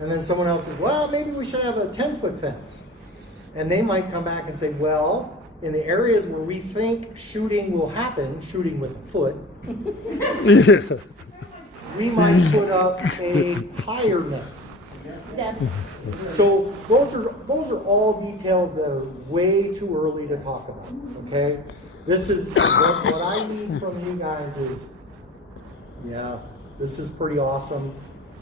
And then someone else says, well, maybe we should have a 10-foot fence. And they might come back and say, well, in the areas where we think shooting will happen, shooting with a foot, we might put up a higher net. That's, So those are all details that are way too early to talk about, okay? This is, what I need from you guys is, yeah, this is pretty awesome,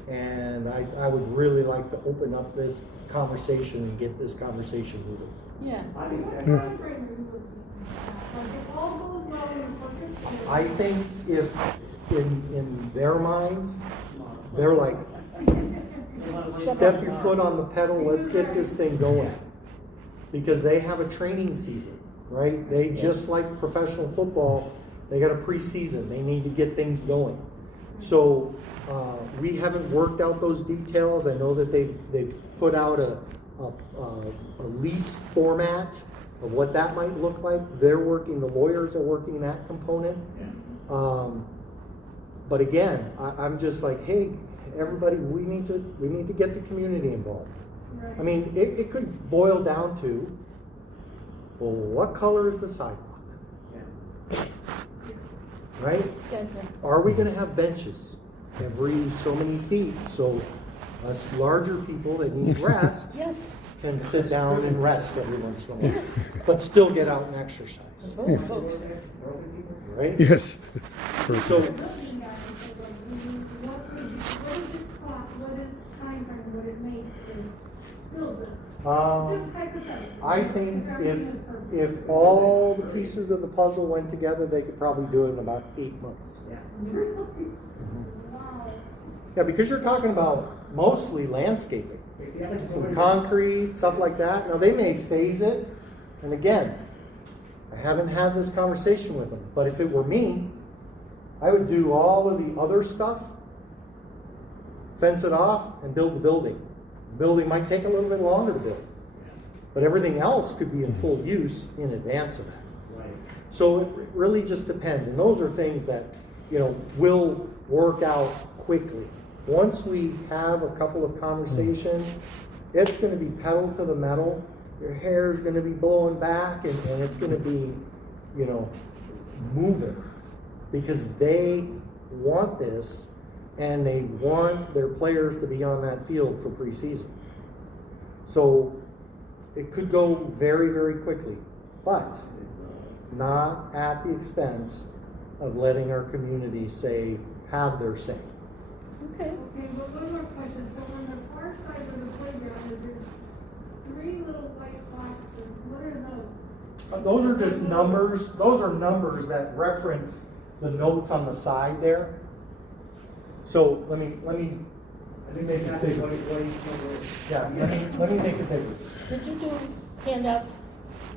and I would really like to open up this conversation and get this conversation moving. yeah. I think What that- time frame are you looking at? Like, if all goes well in purpose. I think if, in their minds, they're like, step your foot on the pedal, let's get this thing going. Because they have a training season, right? They, just like professional football, they got a preseason, they need to get things going. So, we haven't worked out those details. I know that they've put out a lease format of what that might look like. The lawyers are working that component. But again, I'm just like, hey, everybody, we need to get the community involved. I mean, it could boil down to, well, what color is the sidewalk? Right? Yes, Are we gonna have benches every so many feet? So Us larger people that need rest Yes. can sit down and rest every once in a while, but still get out and exercise, Vote, vote. right? Yes. So, Building guy, what would it cost, what is timeframe would it make to build this? Just hypothetically. I think For if, argument's purposes. if all the pieces of the puzzle went together, they could probably do it in about 8 months. Really? Wow. Yeah, because you're talking about mostly landscaping, some concrete, stuff like that. Now, they may phase it, and again, I haven't had this conversation with them, but if it were me, I would do all of the other stuff, fence it off, and build the building. The building might take a little bit longer to build, but everything else could be in full use in advance of that. Right. So it really just depends, and those are things that, will work out quickly. Once we have a couple of conversations, it's gonna be pedal to the metal, your hair's gonna be blowing back, and it's gonna be, moving. Because they want this, and they want their players to be on that field for preseason. So it could go very, very quickly, but not at the expense of letting our community have their say. Okay. Okay, but one more question, so on the far side of the playground, is there 3 little white boxes, what are those? Those are just numbers, those are numbers that reference the notes on the side there. So let me, I think they have to, yeah, let me make it bigger. Did you do handouts?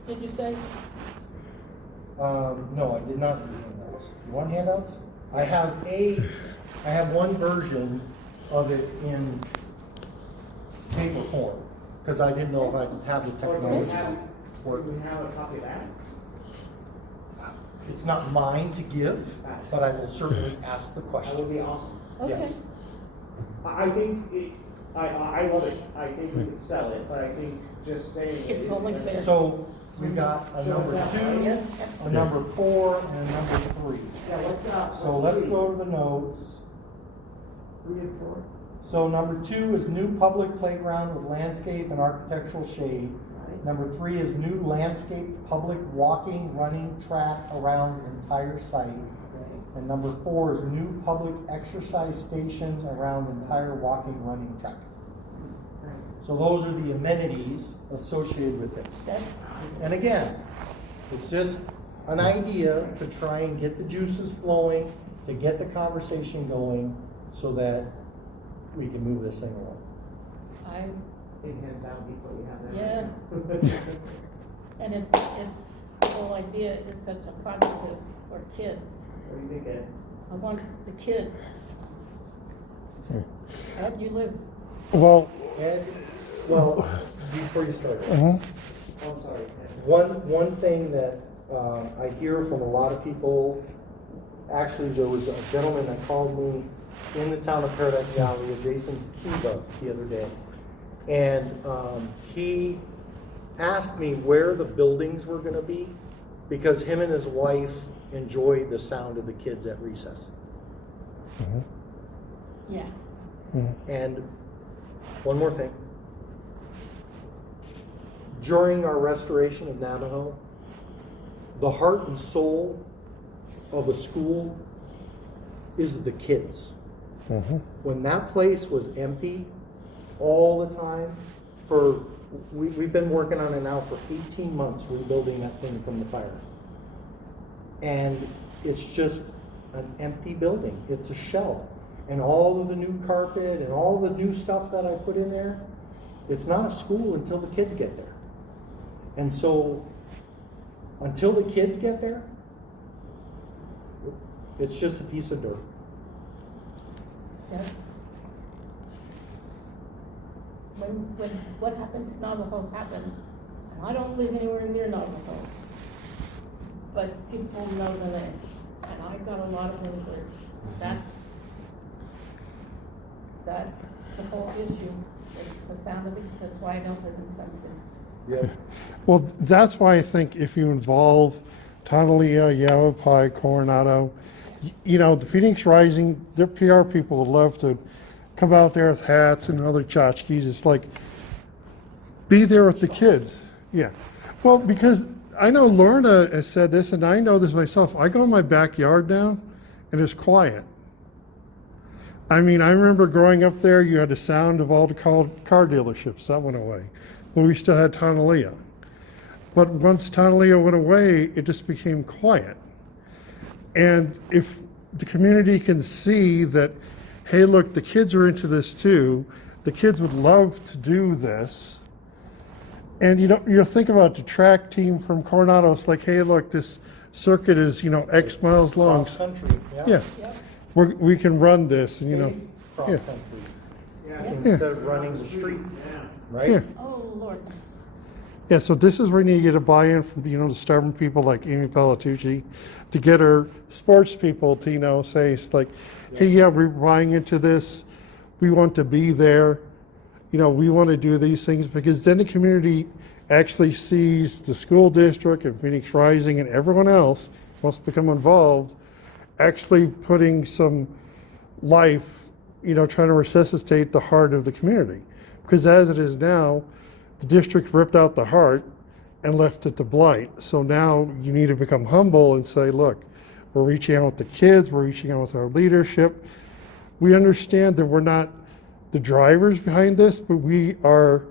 Did you say? No, I did not do handouts. You want handouts? I have one version of it in paper form, because I didn't know if I'd have the technology work. Do we have a copy of that? It's not mine to give, but I will certainly ask the That would question. be awesome. Okay. Yes. I think I love it. I think we could sell it, but I think just saying. It's only fair. So we've got a number 2, a number 4, and a number 3. Yeah, what's So let's go to the notes. 3 and 4. So number 2 is new public playground with landscape and architectural shade. Right. Number 3 is new landscape public walking, running track around entire site. And number 4 is new public exercise stations around entire walking, running track. So those are the amenities associated with this. Okay. And again, it's just an idea to try and get the juices flowing, to get the conversation going, so that we can move this thing along. I, Big hands down before you have that. Yeah. and it's, the whole idea is such a positive for kids. What do you think, Ed? I want the kids. Ed, you live, Well, Ed, well, before you start, Oh, I'm sorry, Ed. one thing that I hear from a lot of people, actually, there was a gentleman that called me in the town of Paradise Valley, adjacent to Kiva, the other day. And he asked me where the buildings were gonna be, because him and his wife enjoy the sound of the kids at recess. yeah. And one more thing. During our restoration of Navajo, the heart and soul of a school is the kids. When that place was empty all the time, we've been working on it now for 18 months, rebuilding that thing from the fire. And it's just an empty building. It's a shell. And all of the new carpet and all the new stuff that I put in there, it's not a school until the kids get there. And so, until the kids get there, it's just a piece of dirt. Yeah. When what happened to Navajo happened, and I don't live anywhere near Navajo, but people know the name, and I got a lot of inquiries. That's the whole issue, it's the sound of it, that's why I don't live in Sun City. Yeah. well, that's why I think if you involve Tonalea, Yavapai, Coronado, the Phoenix Rising, their PR people would love to come out there with hats and other tchotchkes. It's like, be there with the kids. Yeah. Well, because I know Lorna has said this, and I know this myself. I go in my backyard now, and it's quiet. I mean, I remember growing up there, you had the sound of all the car dealerships. That went away. But we still had Tonalea. But once Tonalea went away, it just became quiet. And if the community can see that, hey, look, the kids are into this too, the kids would love to do this. And you think about the track team from Coronado. It's like, hey, look, this circuit is, X miles long. Cross country, Yeah, Yep. we can run this, and Safe cross yeah. country. Yeah. Instead of running the street, Yeah. right? Yeah. Oh, Lord. Yeah, so this is where you need to get a buy-in from, the stubborn people like Amy Palatucci to get her sports people to, say, it's like, hey, yeah, we're buying into this. We want to be there. We want to do these things, because then the community actually sees the school district and Phoenix Rising and everyone else wants to become involved, actually putting some life, trying to resuscitate the heart of the community. Because as it is now, the district ripped out the heart and left it to blight. So now you need to become humble and say, look, we're reaching out with the kids, we're reaching out with our leadership. We understand that we're not the drivers behind this, but we are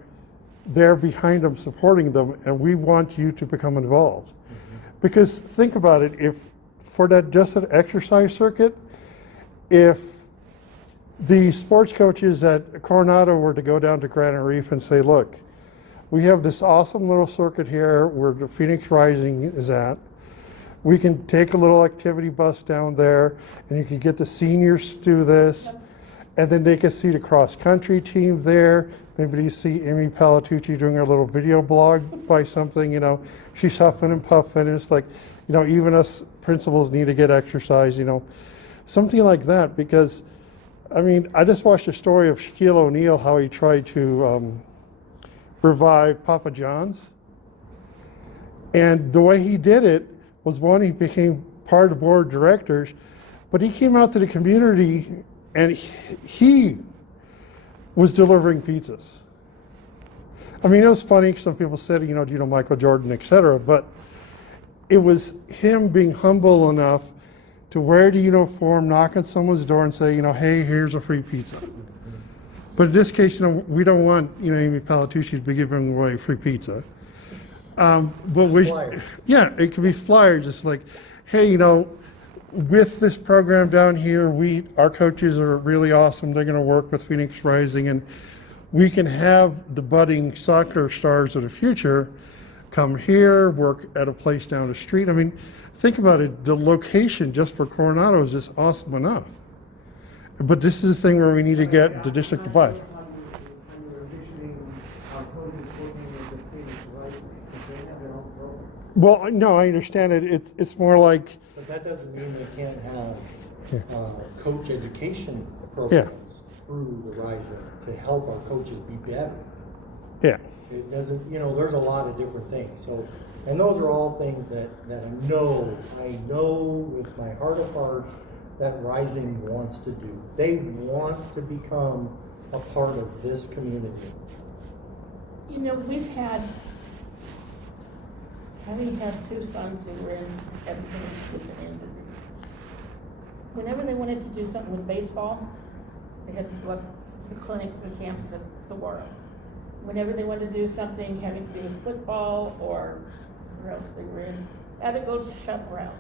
there behind them, supporting them, and we want you to become involved. Because think about it, if for that just an exercise circuit, if the sports coaches at Coronado were to go down to Granite Reef and say, look, we have this awesome little circuit here where the Phoenix Rising is at. We can take a little activity bus down there, and you can get the seniors to do this, and then they can see the cross-country team there. Maybe you see Amy Palatucci doing her little video blog by something, she's huffing and puffing, and it's like, even us principals need to get exercise, something like that. Because, I just watched a story of Shaquille O'Neal, how he tried to revive Papa John's. And the way he did it was, one, he became part of the board of directors, but he came out to the community and he was delivering pizzas. It was funny, some people said, do you know Michael Jordan, etc., but it was him being humble enough to wear the uniform, knock on someone's door and say, hey, here's a free pizza. But in this case, we don't want, Amy Palatucci to be giving away free pizza. But Flyers. yeah, it could be flyers, just like, hey, with this program down here, our coaches are really awesome. They're going to work with Phoenix Rising, and we can have the budding soccer stars of the future come here, work at a place down the street. Think about it. The location just for Coronado is just awesome enough. But this is the thing where we need to get the district to buy. When you were envisioning our coaches working with the Phoenix Rising, because they have their own programs. Well, no, I understand it. It's more like, But that doesn't mean they can't have Yeah. coach education programs through the Rising to help our coaches be better. yeah. It doesn't, there's a lot of different things. So, and those are all things that I know with my heart of hearts that Rising wants to do. They want to become a part of this community. Having had two sons who were in everything with the end. Whenever they wanted to do something with baseball, they had to go up to the clinics and camps at Saguaro. Whenever they wanted to do something having to do with football or where else they were in, they had to go to Chaparral.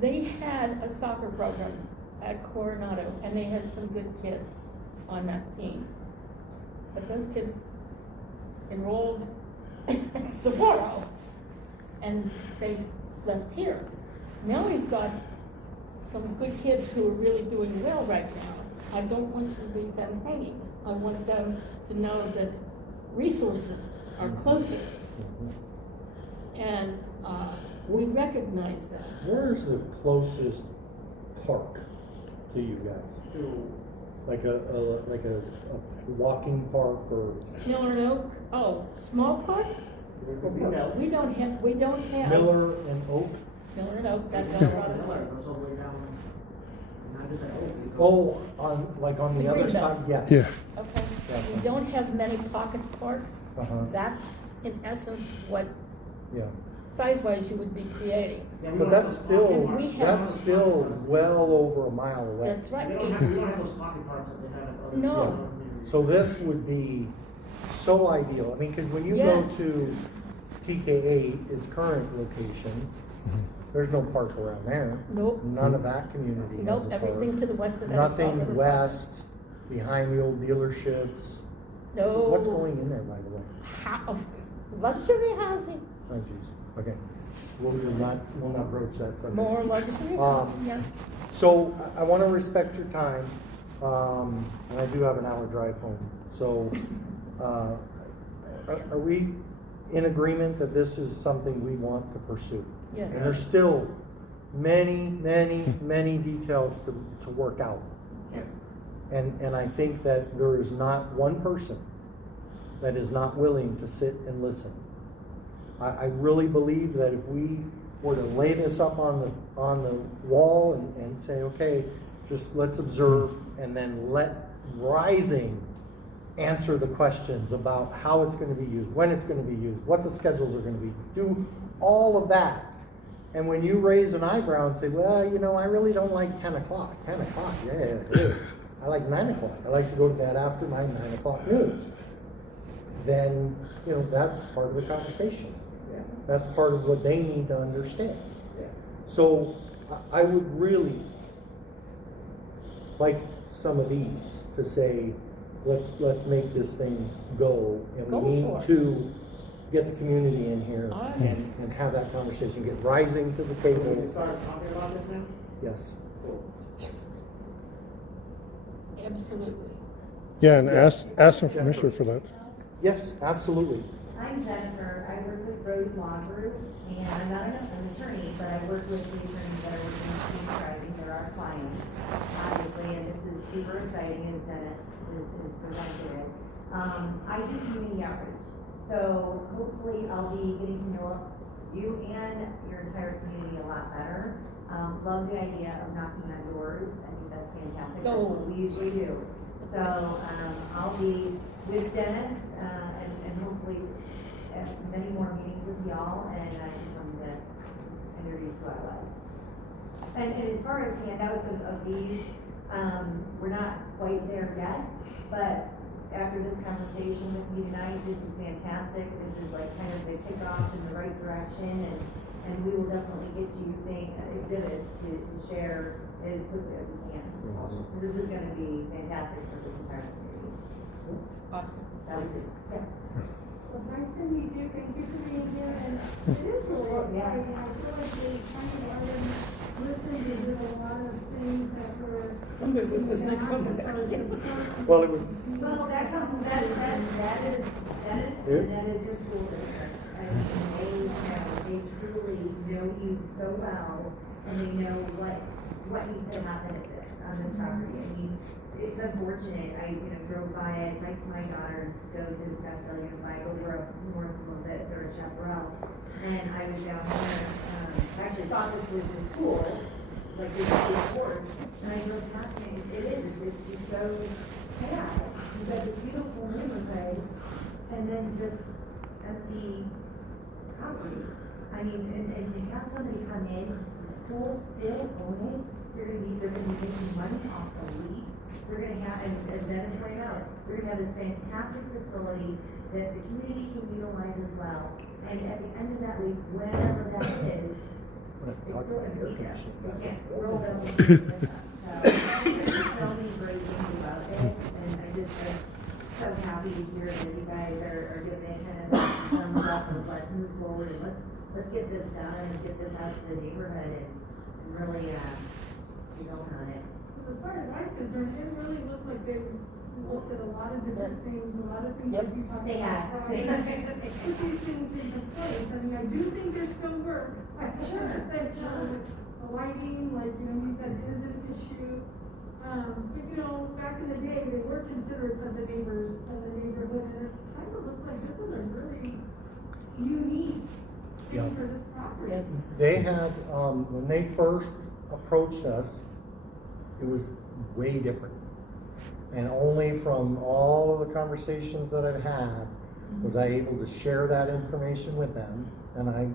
They had a soccer program at Coronado, and they had some good kids on that team. But those kids enrolled in Saguaro, and they left here. Now we've got some good kids who are really doing well right now. I don't want to leave them hanging. I want them to know that resources are closer. And we recognize that. Where's the closest park to you guys? Like a walking park or? Miller and Oak, small park? No, we don't have. Miller and Oak? Miller and Oak, that's Colorado. Miller goes all the way down. not just like, oh. Oh, on the The other green side, belt. yes. Yeah. Okay, Yes. we don't have many pocket parks. Uh-huh, That's in essence what yeah. size-wise you would be creating. Yeah, we But don't that's have those still, pocket we parks. have- that's still well over a mile away. That's right. We don't have those pocket parks that they have at other. No. other communities. So this would be so ideal. I mean, because when you go Yes. to TK8, its current location, there's no park around there. Nope. None of that community has Nope, a park. everything to the west of that. is all Nothing river. west, behind the old dealerships. No. What's going in there, by the way? Luxury housing, Oh, jeez, okay. We'll not broach that subject. more luxury, yes. So I want to respect your time, and I do have an hour drive home. So, are we in agreement that this is something we want to pursue? Yes. And there's still many, many, many details to work out. Yes. And I think that there is not one person that is not willing to sit and listen. I really believe that if we were to lay this up on the wall and say, okay, just let's observe, and then let Rising answer the questions about how it's gonna be used, when it's gonna be used, what the schedules are gonna be, do all of that. And when you raise an eyebrow and say, well, you know, I really don't like 10 o'clock. 10 o'clock, yeah. I like 9 o'clock. I like to go to bed after my 9 o'clock news. Then, you know, that's part of the conversation. Yeah. That's part of what they need to understand. Yeah. So I would really like some of these to say, let's make this thing go, and Go we for need it. to get the community in here All right. and have that conversation, get Rising to the So we can table. start talking about this now? Yes. Cool. Absolutely. Yeah, and ask some permission for that. Yes, absolutely. I'm Jennifer. I work with Rose Law Group, and I'm not an attorney, but I work with the attorneys that are working with Team Driving. They're our clients, obviously, and this is super exciting as Dennis is presenting it. I do community outreach, so hopefully I'll be getting to know you and your entire community a lot better. Love the idea of knocking on doors. I think that's fantastic. That's what we usually do. So I'll be with Dennis and hopefully many more meetings with y'all, and I just wanted to introduce who I was. And as far as handouts of these, we're not quite there yet, but after this conversation with me tonight, this is fantastic. This is like kind of the kickoff in the right direction, and we will definitely get you exhibits to share as quickly as we can. Awesome. This is gonna be fantastic for this entire community. Awesome. That would be, yeah. Well, nice to meet you, thank you for being here, and it is really exciting, I feel like they kind of already listened to do a lot of things that were. Somebody was listening, somebody. Well, it would, Well, that comes, that is your school district. And they truly know you so well, and they know what needs to happen on this property. I mean, it's unfortunate, I, drove by it, my daughters go to the Scottsdale Unified over up north a little bit, they're a chaparral. And I was down there, I actually thought this was the school, like this is the court, and I drove past it, it's so chaotic. You've got this beautiful neighborhood, and then just empty property. I mean, and to have somebody come in, the school still own it, they're gonna be making money off the lease. We're gonna have, and as Dennis pointed out, we're gonna have this fantastic facility that the community can utilize as well. And at the end of that lease, whenever that is, it's still gonna be there. We can't roll those things with us. So, there's so many great things about this, and I'm so happy to hear that you guys are giving it kind of a thumbs up of let's move forward and let's get this done and get this out to the neighborhood and really, build on it. As far as I'm concerned, it really looks like they've looked at a lot of different things, a lot of things Yep. that you talked They about. have. Put these things into place, I mean, I do think there's still work. Like I Sure. said, with the lighting, like, you said, it is an issue. But, back in the day, they were considerate of the neighbors and the neighborhood, and it kind of looks like this is a really unique Yeah. thing for this property. Yes. they had, when they first approached us, it was way different. And only from all of the conversations that I've had was I able to share that information with them. And I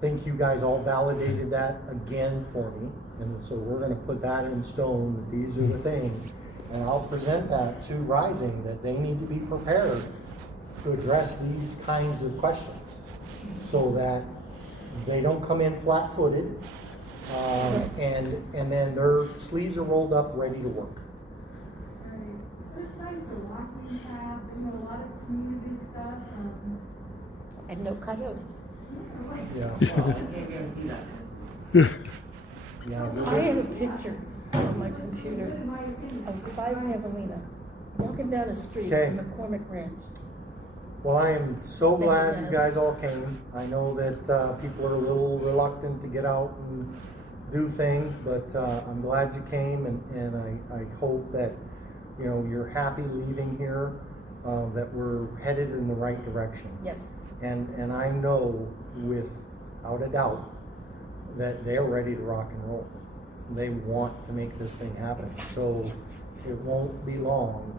think you guys all validated that again for me. And so we're gonna put that in stone, that these are the things. And I'll present that to Rising, that they need to be prepared to address these kinds of questions, so that they don't come in flat-footed, and then their sleeves are rolled up, ready to work. Right. But it's nice the walking path, you know, a lot of community stuff, And no coyotes. Yeah. Well, I can't guarantee that. Yeah, I have a picture on my computer in my opinion. of 5 Evelina walking down the street Okay. from McCormick Ranch. well, I am so glad you guys all came. I know that people are a little reluctant to get out and do things, but I'm glad you came, and I hope that, you know, you're happy leaving here, that we're headed in the right direction. Yes. And I know without a doubt that they're ready to rock and roll. They want to make this thing happen. So it won't be long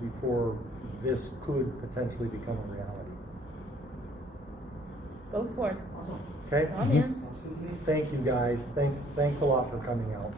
before this could potentially become a reality. Go for it. Okay? I'm in. Sounds good to me. Thank you guys. Thanks a lot for coming out.